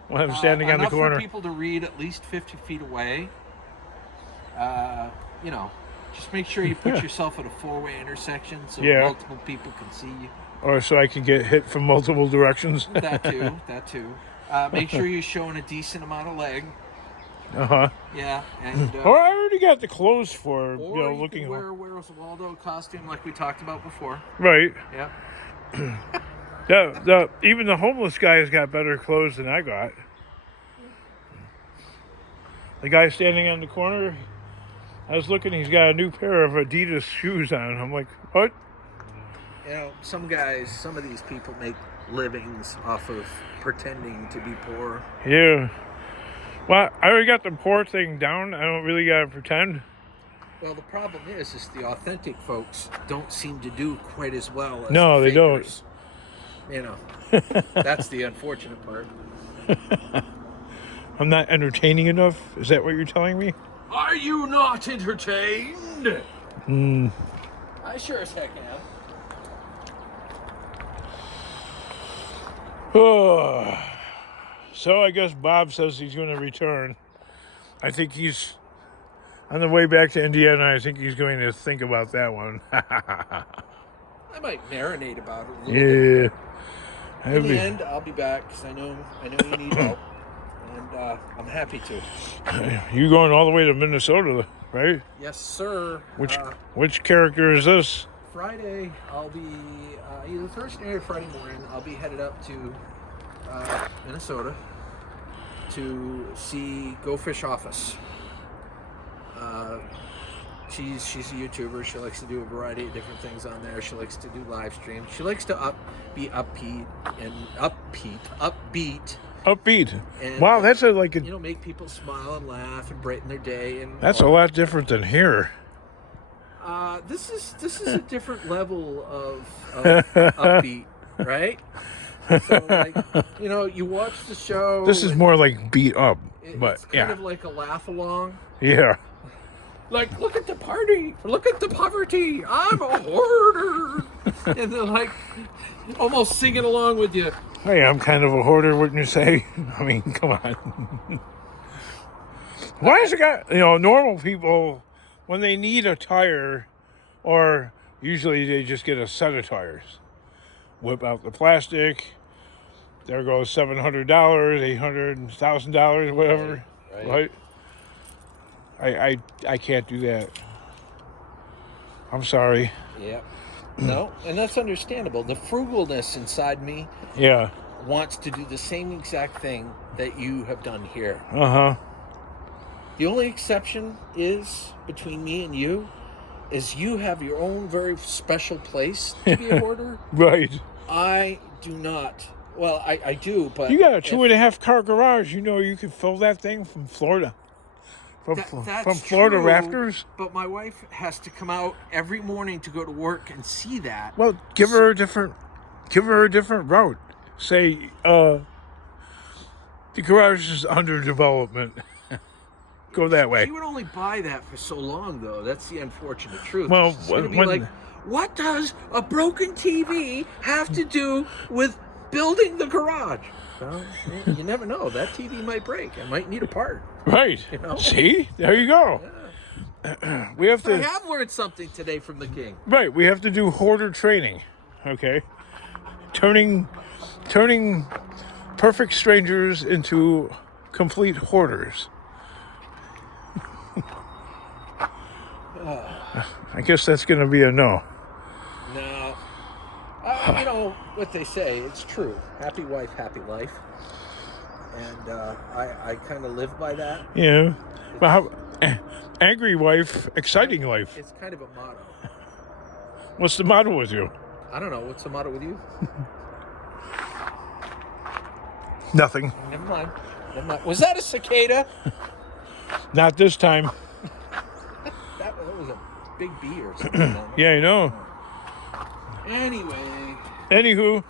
when I'm standing on the corner? Enough for people to read at least 50 feet away. You know, just make sure you put yourself at a four-way intersection so multiple people can see you. Or so I can get hit from multiple directions. That too. Make sure you're showing a decent amount of leg. Uh-huh. Yeah, and Or I already got the clothes for, or you looking. Can wear a Waldo costume like we talked about before. Right. Yeah. Even the homeless guy's got better clothes than I got. The guy standing on the corner, I was looking, he's got a new pair of Adidas shoes on. I'm like, what? You know, some of these people make livings off of pretending to be poor. Yeah. Well, I already got the poor thing down. I don't really got to pretend. Well, the problem is the authentic folks don't seem to do quite as well as no, the they fakers. don't. You know, that's the unfortunate part. I'm not entertaining enough? Is that what you're telling me? Are you not entertained? I sure as heck am. Oh. So I guess Bob says he's going to return. I think he's On the way back to Indiana, I think he's going to think about that one. I might marinate about it a little Yeah. bit. In the end, I'll be back because I know you need help, and I'm happy to. You going all the way to Minnesota, right? Yes, sir. Which character is this? Friday, I'll be either Thursday or Friday morning. I'll be headed up to Minnesota to see Go Fish Office. She's a YouTuber. She likes to do a variety of different things on there. She likes to do live streams. She likes to be upbeat. Upbeat. And, wow, that's make people smile and laugh and brighten their day. And that's a lot different than here. This is a different level of upbeat, right? So you watch the show. This is more like beat up, but it's kind of like a laugh along. Yeah. Like, look at the party, look at the poverty, I'm a hoarder. And they're like almost singing along with you. Hey, I'm kind of a hoarder, wouldn't you say? I mean, come on. Why is it got, normal people, when they need a tire, or usually they just get a set of tires, whip out the plastic, there goes $700, $800, $1,000, whatever, right? I can't do that. I'm sorry. Yeah. No, and that's understandable. The frugalness inside me wants to do the same exact thing that you have done here. Uh-huh. The only exception is between me and you is you have your own very special place to be a hoarder. Right. I do not. Well, I do, but you got a 2.5 car garage. You can fill that thing from Florida. From Florida true, rafters? But my wife has to come out every morning to go to work and see that. Well, give her a different route. Say, the garage is under development. Go that way. She would only buy that for so long, though. That's the unfortunate truth. Well, She's gonna be like, what does a broken TV have to do with building the garage? Well, you never know. That TV might break. I might need a part. Right. See? There you go. Yeah. We have to. I have learned something today from the king. Right. We have to do hoarder training. Okay. Turning perfect strangers into complete hoarders. I guess that's going to be a no. No. What they say, it's true. Happy wife, happy life. And I kind of live by that. Yeah. Well, angry wife, exciting life. It's kind of a motto. What's the motto with you? I don't know. What's the motto with you? Nothing. Never mind. Was that a cicada? Not this time. that was a big bee or something. Yeah, I know. Anywho.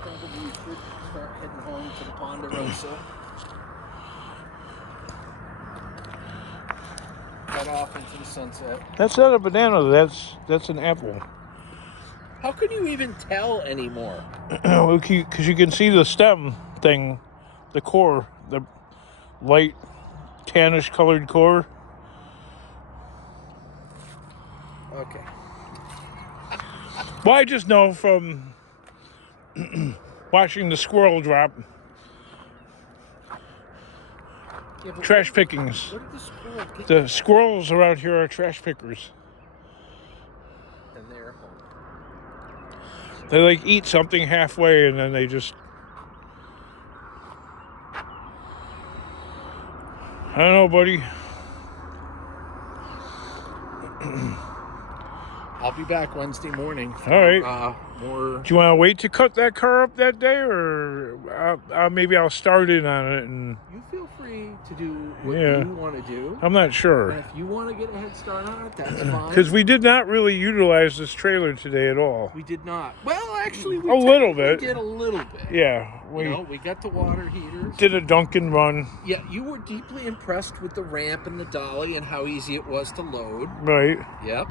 Probably should start heading home to the Ponderosa. Head off into the sunset. That's not a banana. That's an apple. How can you even tell anymore? Well, because you can see the stem thing, the core, the light tannish colored core. Okay. Well, I just know from watching the squirrel drop. Yeah, Trash pickings. What did the squirrel get? The squirrels around here are trash pickers. And they're home. They eat something halfway and then they just. I don't know, buddy. I'll be back Wednesday morning. For, all right. More. Do you want to wait to cut that car up that day, or maybe I'll start in on it and. You feel free to do what you want to do. I'm not sure. And if you want to get a head start on it, that's fine. Because we did not really utilize this trailer today at all. We did not. Well, actually, we a little bit. We did a little bit. Yeah. We got the water heaters. Did a Dunkin' run. Yeah, you were deeply impressed with the ramp and the dolly and how easy it was to load. Right. Yep.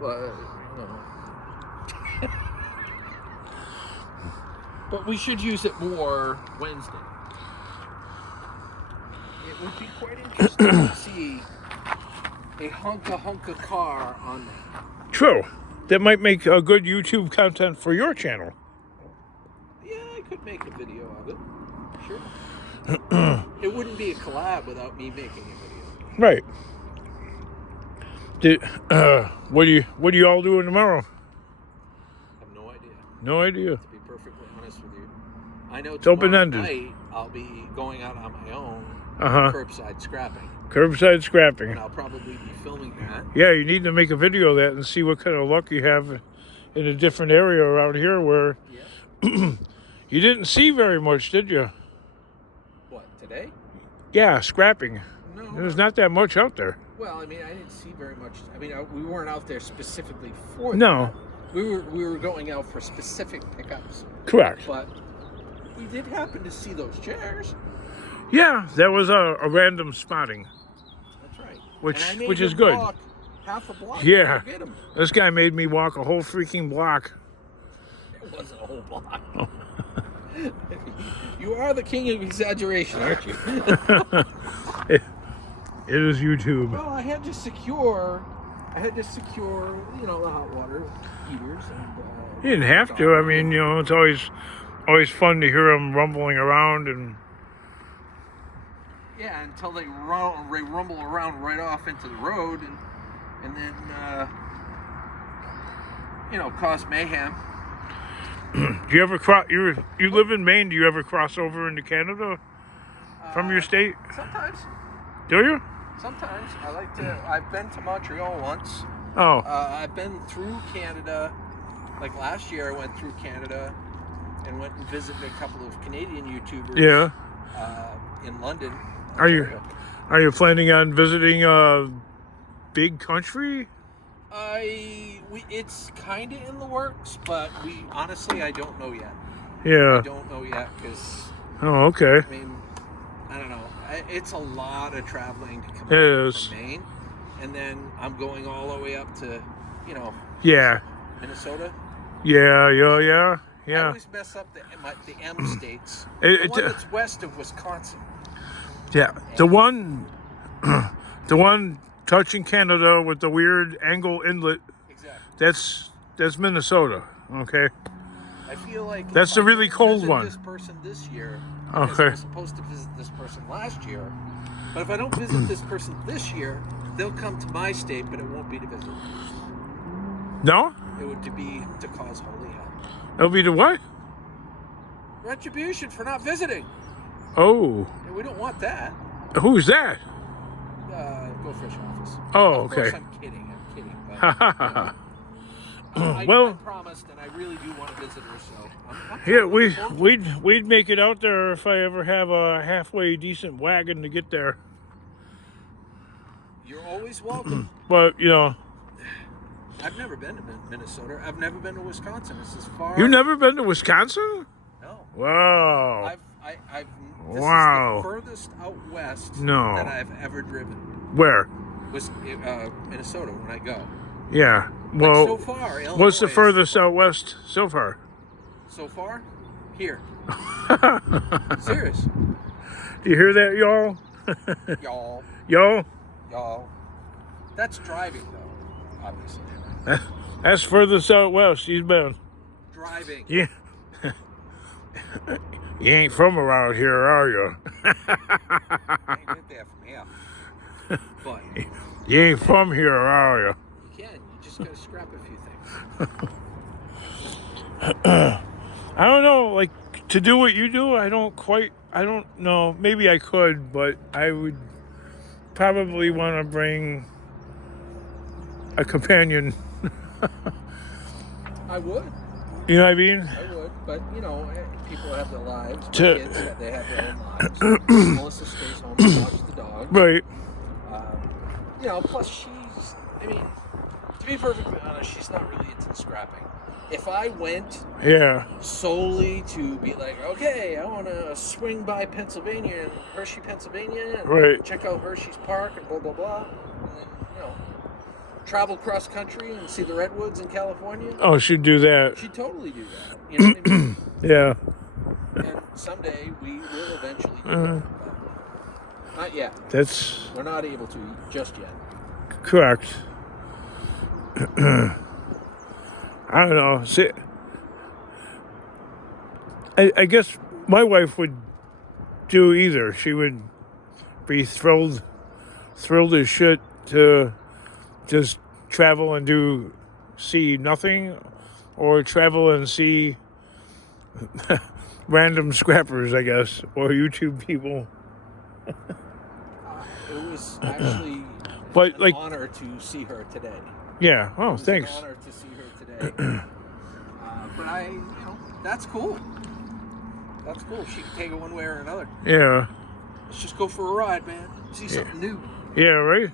Well, But we should use it more Wednesday. It would be quite interesting to see a hunka car on that. True. That might make a good YouTube content for your channel. Yeah, I could make a video of it. Sure. It wouldn't be a collab without me making a video. Right. What are you all doing tomorrow? I have no idea. No idea. To be perfectly honest with you, I know It's tomorrow open-ended. night I'll be going out on my own, curbside scrapping, Curbside scrapping. and I'll probably be filming that. Yeah, you need to make a video of that and see what kind of luck you have in a different area around here where you didn't see very much, did you? What, today? Yeah, scrapping. No. There's not that much out there. Well, I mean, I didn't see very much. I mean, we weren't out there specifically for that. No. We were going out for specific pickups. Correct. But we did happen to see those chairs. Yeah, that was a random spotting. That's right. Which And I made is him good. walk half a block Yeah. to get him. This guy made me walk a whole freaking block. It wasn't a whole block. You are the king of exaggeration, aren't you? It is YouTube. Well, I had to secure, you know, the hot water heaters. And, You didn't have to. I mean, you know, it's always fun to hear them rumbling around and. Yeah, until they rumble around right off into the road, and then you know, cause mayhem. Do you ever cross? You live in Maine. Do you ever cross over into Canada from your state? Sometimes. Do you? Sometimes I like to. I've been to Montreal once. Oh. I've been through Canada. Like last year, I went through Canada and went and visited a couple of Canadian YouTubers. Yeah. In London. Are you planning on visiting a big country? It's kind of in the works, but honestly I don't know yet. Yeah. I don't know yet because. Oh, okay. I mean, I don't know. It's a lot of traveling to come It out is. from Maine, and then I'm going all the way up to, you know. Yeah. Minnesota. Yeah. I always mess up the M states. The The one that's west of Wisconsin. Yeah. The one touching Canada with the weird angle inlet. Exactly. That's Minnesota. Okay. I feel like that's the really cold visit one. This person this year. Okay. I was supposed to visit this person last year, but if I don't visit this person this year, they'll come to my state, but it won't be to visit. No? It would be to cause holy hell. It'll be the what? Retribution for not visiting. Oh. And we don't want that. Who's that? Go Fish Office. Oh, Of course, okay. I'm kidding. But, Well, I promised, and I really do want to visit her. So I'm yeah, looking forward to it. we'd make it out there if I ever have a halfway decent wagon to get there. You're always welcome. But you know, I've never been to Minnesota. I've never been to Wisconsin. This is far. you've never been to Wisconsin? No. Wow. This Wow. is the furthest out west No. that I've ever driven. Where? Was Minnesota when I go. Yeah. Like Well, so far, Illinois what's the is- furthest out west so far? So far, here. Serious, Do you hear that, y'all? y'all. Y'all? That's driving though, obviously. That's furthest out west he's been. Driving. Yeah. You ain't from around here, are you? I ain't get there from here. But You ain't from here, are you? you can. You just gotta scrap a few things. I don't know, like, to do what you do, I don't know. Maybe I could, but I would probably want to bring a companion. I would. You know what I mean? I would. But, you know, people have their lives. My To- kids, they have their own lives. Melissa stays home and watches the dog. Right. You know, plus she's, I mean, to be perfectly honest, she's not really into the scrapping. If I went Yeah. solely to be like, okay, I want to swing by Pennsylvania and Hershey, Pennsylvania, and Right. check out Hershey's Park and blah, blah, blah, and then, you know, travel cross country and see the redwoods in California, Oh, she'd do that. she'd totally do that. You know what I mean? Yeah. And someday we will eventually do that. But not yet. That's We're not able to just yet. correct. I don't know. See, I guess my wife would do either. She would be thrilled as shit to just travel and see nothing, or travel and see random scrappers, I guess, or YouTube people. It was actually But, an honor to see her today. Yeah. Oh, It was thanks. an honor to see her today. But that's cool. That's cool. She can take it one way or another. Yeah. Let's just go for a ride, man. See something new. Yeah, right?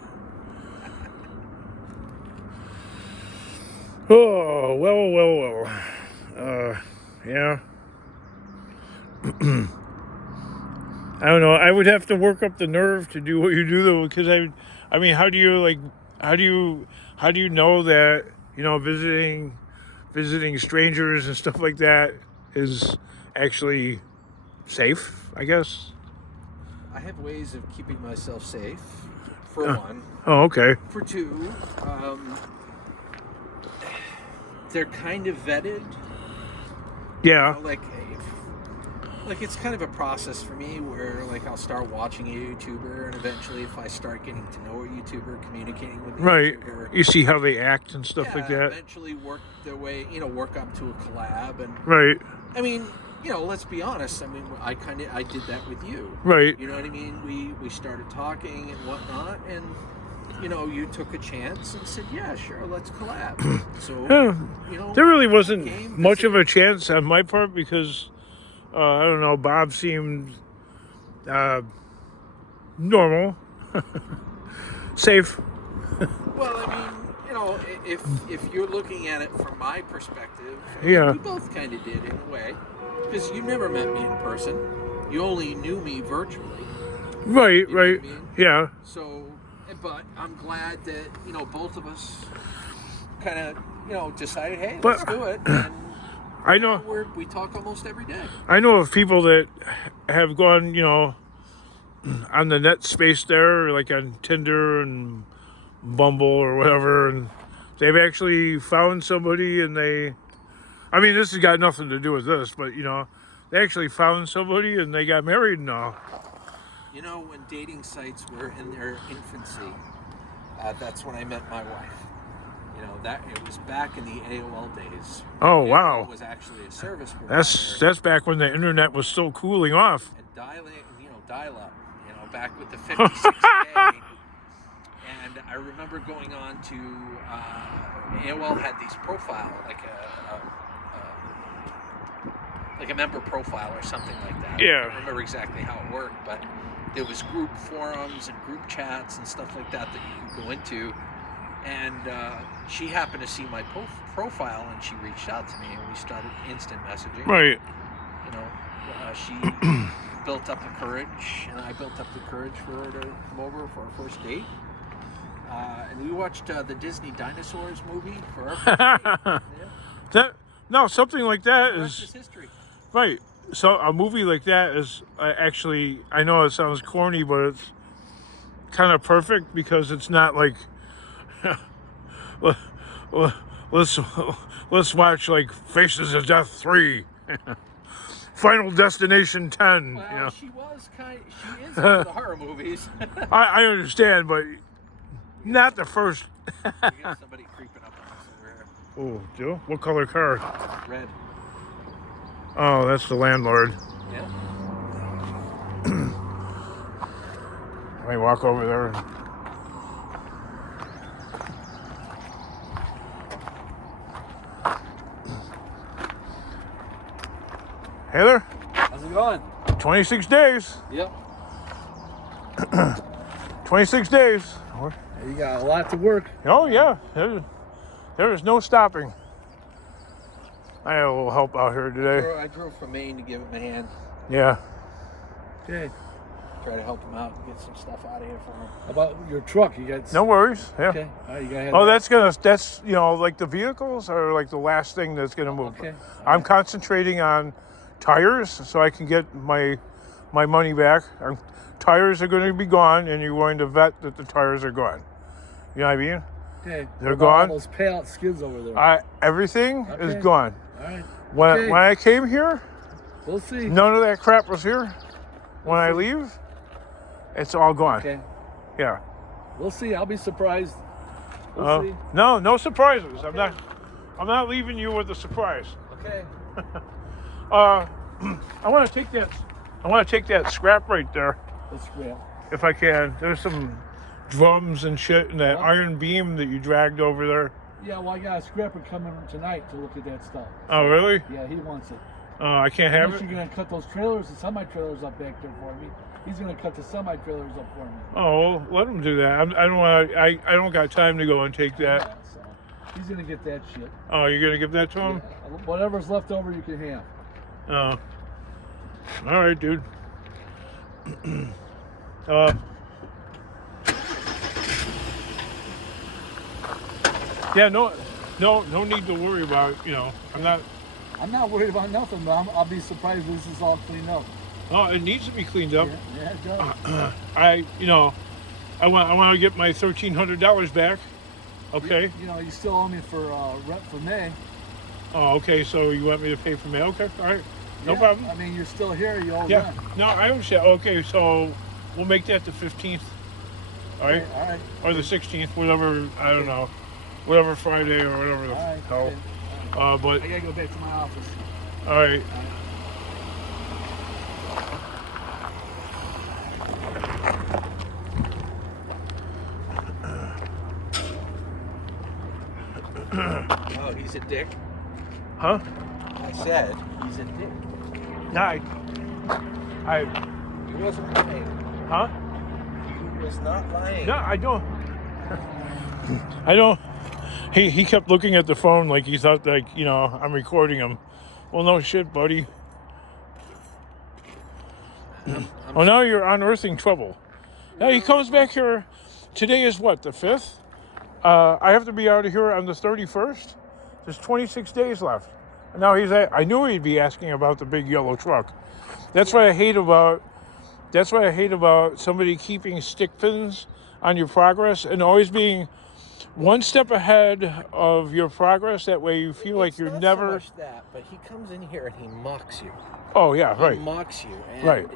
Oh, well. Yeah. I don't know. I would have to work up the nerve to do what you do, though, because I mean, how do you know that, visiting strangers and stuff like that is actually safe, I guess? I have ways of keeping myself safe, for one. Oh, okay. For two, they're kind of vetted. Yeah. Like it's kind of a process for me where I'll start watching a YouTuber, and eventually if I start getting to know a YouTuber, communicating with the Right. YouTuber, You see how they act and stuff like that. eventually work their way, work up to a collab. And Right. I mean, let's be honest. I mean, I did that with you. Right. You know what I mean? We started talking and whatnot, and you took a chance and said, yeah, sure, let's collab. So There really wasn't much of a chance on my part because I don't know, Bob seemed normal, safe. Well, I mean, if you're looking at it from my perspective, Yeah. we both kind of did in a way, because you never met me in person. You only knew me virtually. Right, You know right. what I mean? Yeah. So, but I'm glad that both of us kind of decided, hey, let's do it. And I know. we talk almost every day. I know of people that have gone, on the net space there, like on Tinder and Bumble or whatever, and they've actually found somebody, and I mean, this has got nothing to do with this, but they actually found somebody and they got married now. When dating sites were in their infancy, that's when I met my wife. That it was back in the AOL days. Oh, AOL wow. was actually a service provider. That's back when the internet was still cooling off. And dial up, back with the 56K. And I remember going on to AOL had these profile, like a member profile or something like that. Yeah. I don't remember exactly how it worked, but there was group forums and group chats and stuff like that you could go into. And she happened to see my profile, and she reached out to me, and we started instant messaging. Right. She built up the courage, and I built up the courage for her to come over for our first date. And we watched the Disney Dinosaurs movie for our first date. Yeah. Something like that The rest is is history. right. So a movie like that is actually, I know it sounds corny, but it's kind of perfect because it's not like let's watch like Faces of Death 3, Final Destination 10. Well, she is into the horror movies. I understand, but not the first. We got somebody creeping up on us over here. Oh, Joe, what color car? Red. Oh, that's the landlord. Yeah. Let me walk over there. Hey there. How's it going? 26 days. Yep. 26 days. You got a lot to work. Oh, yeah. There is no stopping. I had a little help out here today. I drove from Maine to give him a hand. Yeah. Okay. try to help him out and get some stuff out of here for him. How about your truck? You got No worries. Yeah. Okay. All right, you gotta have Oh, that. that's like the vehicles are like the last thing that's gonna move. Okay. I'm concentrating on tires so I can get my money back. Tires are going to be gone, and you're going to vet that the tires are gone. You know what I mean? Okay. They're What about gone. all those payout skids over there. Everything is Okay. gone. All right. When Okay. when I came here, We'll see. none of that crap was here. When I leave, it's all gone. Okay. Yeah. We'll see. I'll be surprised. We'll see. No surprises. Okay. I'm not leaving you with a surprise. Okay. I want to take that scrap right there That's great. if I can. There's some drums and shit and that Oh. iron beam that you dragged over there. Yeah, well, I got a scrapper coming tonight to look at that stuff. Oh, really? Yeah, he wants it. I can't have Unless it. you're gonna cut those trailers, the semi-trailers up back there for me. He's gonna cut the semi-trailers up for me. Oh, well, let him do that. I don't want to. I don't got time to go and take that. Yeah, so he's gonna get that shit. Oh, you're gonna give that to Yeah. him? Whatever's left over, you can have. Oh. All right, dude. uh. Yeah, no need to worry about. I'm not worried about nothing, but I'll be surprised if this is all cleaned up. Oh, it needs to be cleaned up. Yeah, it does. I want to get my $1,300 back. Okay. You still owe me for rent for May. Oh, okay. So you want me to pay for May? Okay. All right. No Yeah, problem. I mean, you're still here. You owe Yeah. rent. No, I understand. Okay, so we'll make that the 15th. All right. Okay, all right. Or the 16th, whatever. I don't know. Whatever Friday or whatever the All right. hell. Okay. But I gotta go back to my office. all right. Oh, he's a dick. Huh? I said he's a dick. No, I. He wasn't lying. Huh? He was not lying. No, I don't. I don't. He kept looking at the phone like he thought I'm recording him. Well, no shit, buddy. Oh, now you're unearthing trouble. Now he comes back here. Today is what, the 5th? I have to be out of here on the 31st. There's 26 days left. And now I knew he'd be asking about the big yellow truck. That's what I hate about somebody keeping stick pins on your progress and always being one step ahead of your progress. That way you feel like you're It's not never. so much that, but he comes in here and he mocks you. Oh yeah, He right. mocks you, and, Right.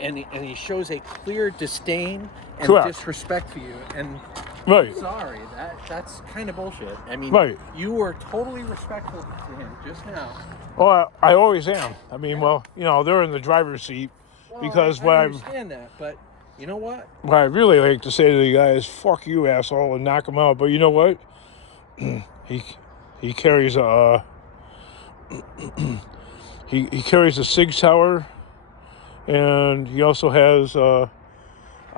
and he shows a clear disdain and Correct. disrespect for you. And Right. sorry, that's kind of bullshit. I mean, Right. you were totally respectful to him just now. Well, I always am. I mean, well, they're in the driver's seat Well, because I understand that, but you know what? what I really like to say to the guy is "fuck you, asshole" and knock him out. But you know what? he carries a he carries a SIG Sauer, and he also has I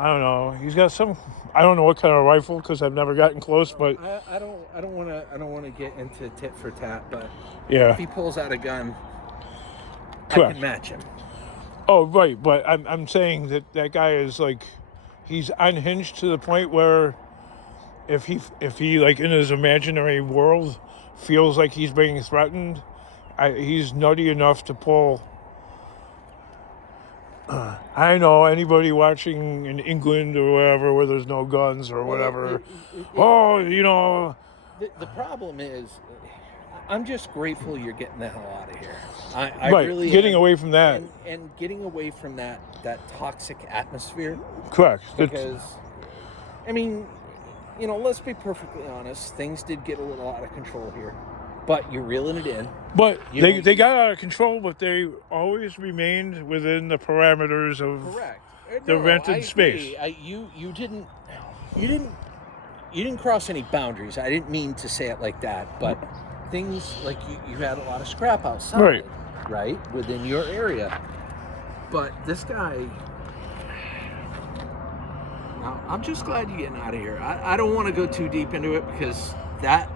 don't know. He's got some. I don't know what kind of rifle because I've never gotten close. But I don't want to get into tit for tat, but yeah. if he pulls out a gun, I Correct. can match him. Oh, right, but I'm saying that guy is like, he's unhinged to the point where if he like in his imaginary world feels like he's being threatened, he's nutty enough to pull. I know anybody watching in England or wherever where there's no guns or whatever. The problem is, I'm just grateful you're getting the hell out of here. I right, really getting am. away from that. and getting away from that toxic atmosphere. Correct. Because, I mean, let's be perfectly honest. Things did get a little out of control here, but you're reeling it in. But they got out of control, but they always remained within the parameters of Correct. the rented I space. agree. You didn't cross any boundaries. I didn't mean to say it like that, but things like you had a lot of scrap outside, right, within your area. But this guy, well, I'm just glad you're getting out of here. I don't want to go too deep into it because that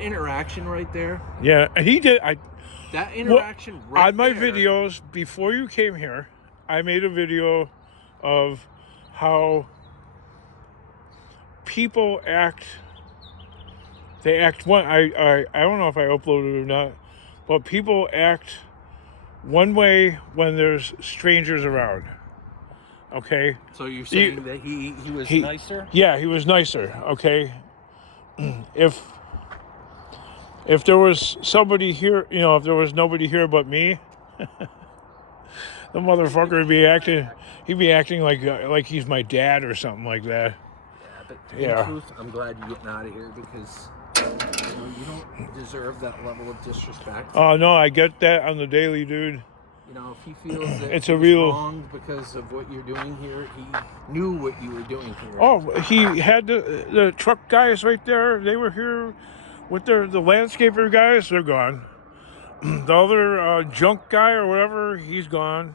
interaction right there. Yeah, and he did. That interaction right on my there, videos before you came here, I made a video of how people act. They act one. I don't know if I uploaded it or not, but people act one way when there's strangers around. Okay. So you're saying that he was nicer? Yeah, he was nicer. Okay. If there was somebody here, if there was nobody here but me, the motherfucker would be acting. He'd be acting like he's my dad or something like that. Yeah, but in truth, I'm glad you're getting out of here because you don't deserve that level of disrespect. Oh no, I get that on the daily, dude. If he feels that it's he a was real wrong because of what you're doing here, he knew what you were doing here. Oh, he had the truck guys right there. They were here with the landscaper guys. They're gone. The other junk guy or whatever, he's gone.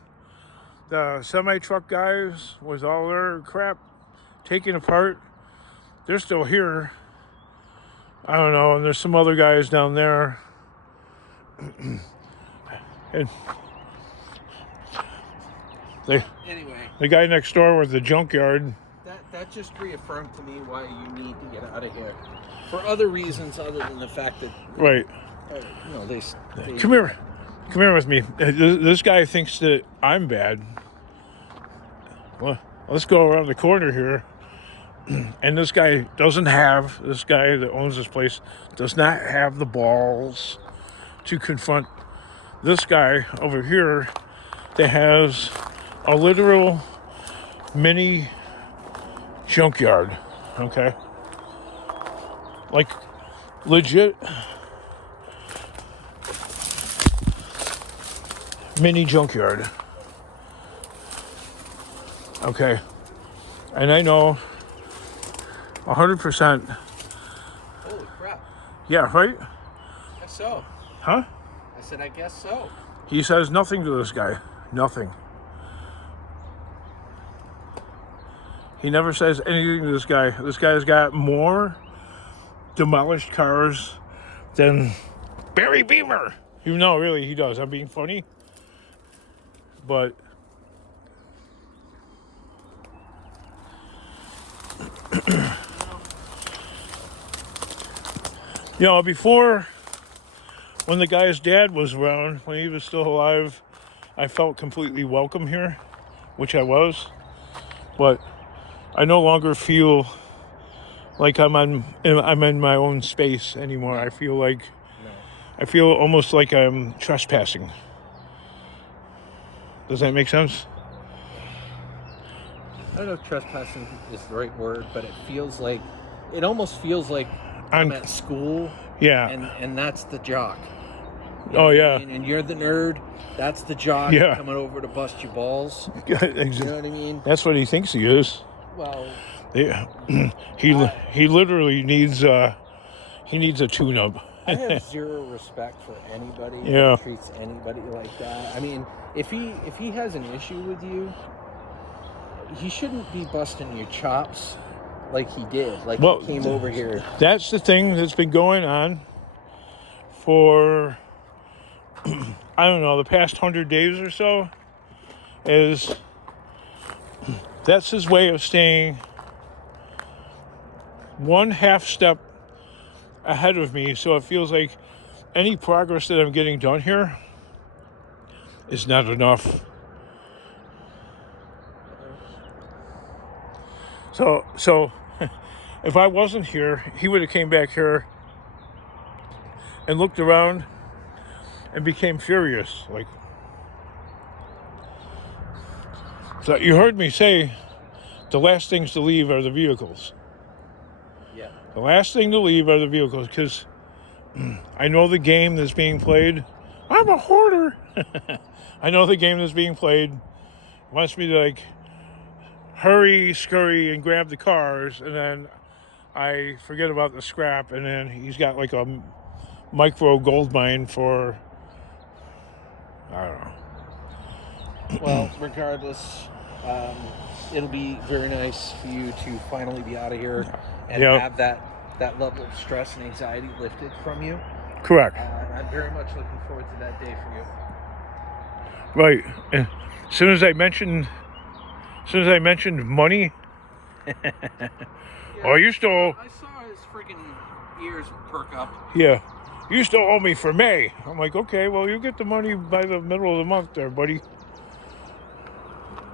The semi-truck guys with all their crap taken apart, they're still here. I don't know. And there's some other guys down there. And anyway, the guy next door with the junkyard. That just reaffirmed to me why you need to get out of here. For other reasons other than the fact that... Right. They Come here with me. This guy thinks that I'm bad. Well, let's go around the corner here. And this guy that owns this place does not have the balls to confront this guy over here that has a literal mini junkyard. Okay? Like, legit mini junkyard. Okay. And I know 100%. Holy crap. Yeah, right? I guess so. Huh? I said, I guess so. He says nothing to this guy. Nothing. He never says anything to this guy. This guy's got more demolished cars than Barry Beamer. No, really, he does. I'm being funny. But before, when the guy's dad was around, when he was still alive, I felt completely welcome here, which I was. But I no longer feel like I'm in my own space anymore. I feel almost like I'm trespassing. Does that make sense? I don't know if trespassing is the right word, but it almost feels like I'm at school. Yeah. And that's the jock. Oh, yeah. And you're the nerd. That's the jock coming over to bust your balls. You know what I mean? That's what he thinks he is. Well, yeah. He literally needs a tune-up. I have zero respect for anybody who treats anybody like that. I mean, if he has an issue with you, he shouldn't be busting your chops like he did. Like he came over here. That's the thing that's been going on for I don't know, the past 100 days or so. That's his way of staying one half step ahead of me, so it feels like any progress that I'm getting done here is not enough. So if I wasn't here, he would have came back here and looked around and became furious. Like, so you heard me say the last things to leave are the vehicles. Yeah. The last thing to leave are the vehicles, because I know the game that's being played. I'm a hoarder. I know the game that's being played wants me to hurry, scurry, and grab the cars, and then I forget about the scrap, and then he's got a micro gold mine for, I don't know. Well, regardless, it'll be very nice for you to finally be out of here and have that level of stress and anxiety lifted from you. Correct. I'm very much looking forward to that day for you. Right. And as soon as I mentioned Since I mentioned money. Oh, you still... I saw his freaking ears perk up. Yeah. You still owe me for May. I'm like, okay, well, you get the money by the middle of the month there, buddy.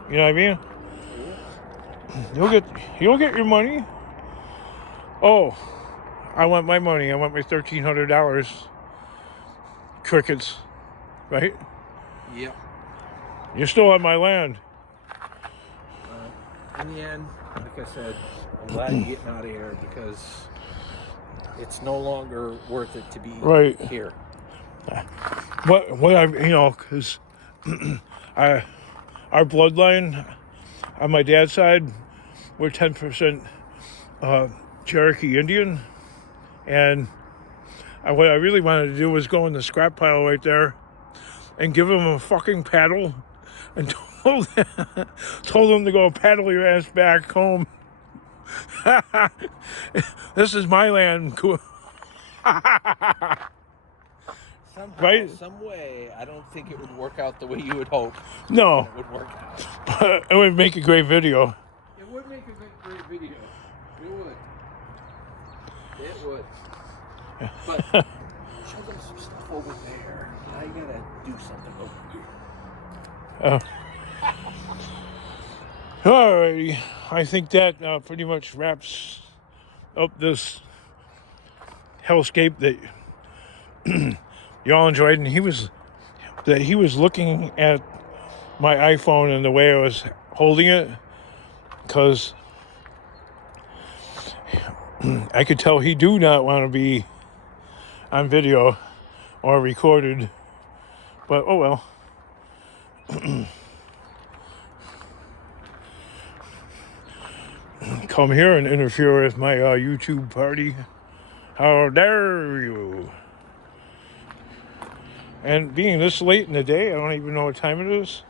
You know what I mean? You'll get your money. Oh, I want my money. I want my $1,300. Crickets, right? Yep. You're still on my land. In the end, like I said, I'm glad you're getting out of here because it's no longer worth it to be here. What I, because our bloodline on my dad's side, we're 10% Cherokee Indian, and what I really wanted to do was go in the scrap pile right there and give them a fucking paddle and told them to go paddle your ass back home. This is my land. Somehow, Right? some way, I don't think it would work out the way you would hope. No. It would work out. But it would make a great video. It would make a great video. It would. It would. But show them some stuff over there. Now you gotta do something over here. Alrighty. I think that pretty much wraps up this hellscape that y'all enjoyed. And he was looking at my iPhone and the way I was holding it, because I could tell he do not want to be on video or recorded. But oh well. Come here and interfere with my YouTube party. How dare you? And being this late in the day, I don't even know what time it is.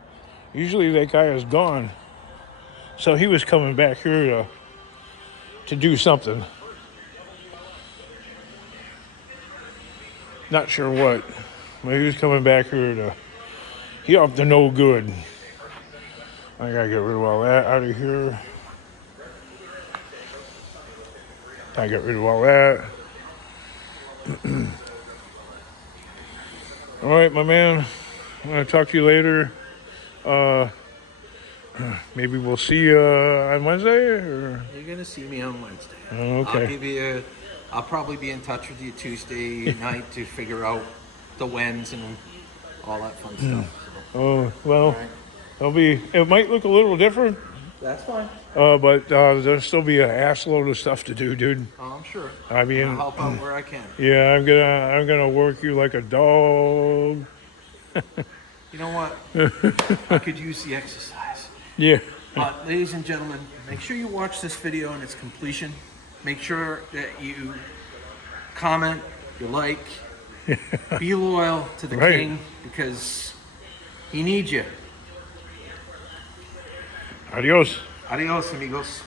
Usually that guy is gone. So he was coming back here to do something. Not sure what. But he was coming back here he up to no good. I gotta get rid of all that out of here. I get rid of all that. All right, my man. I'm gonna talk to you later. Maybe we'll see you on Wednesday, or You're gonna see me on Wednesday. okay. I'll probably be in touch with you Tuesday night to figure out the whens and all that fun stuff. So. Oh well, Right. It might look a little different, That's fine. but there'll still be an ass load of stuff to do, dude. Oh, I'm sure. I mean, I'll help out where I can. yeah, I'm gonna work you like a dog. You know what? I could use the exercise. Yeah. But ladies and gentlemen, make sure you watch this video in its completion. Make sure that you comment, you like, be loyal to the Right. king because he needs you. Adios. Adios, amigos.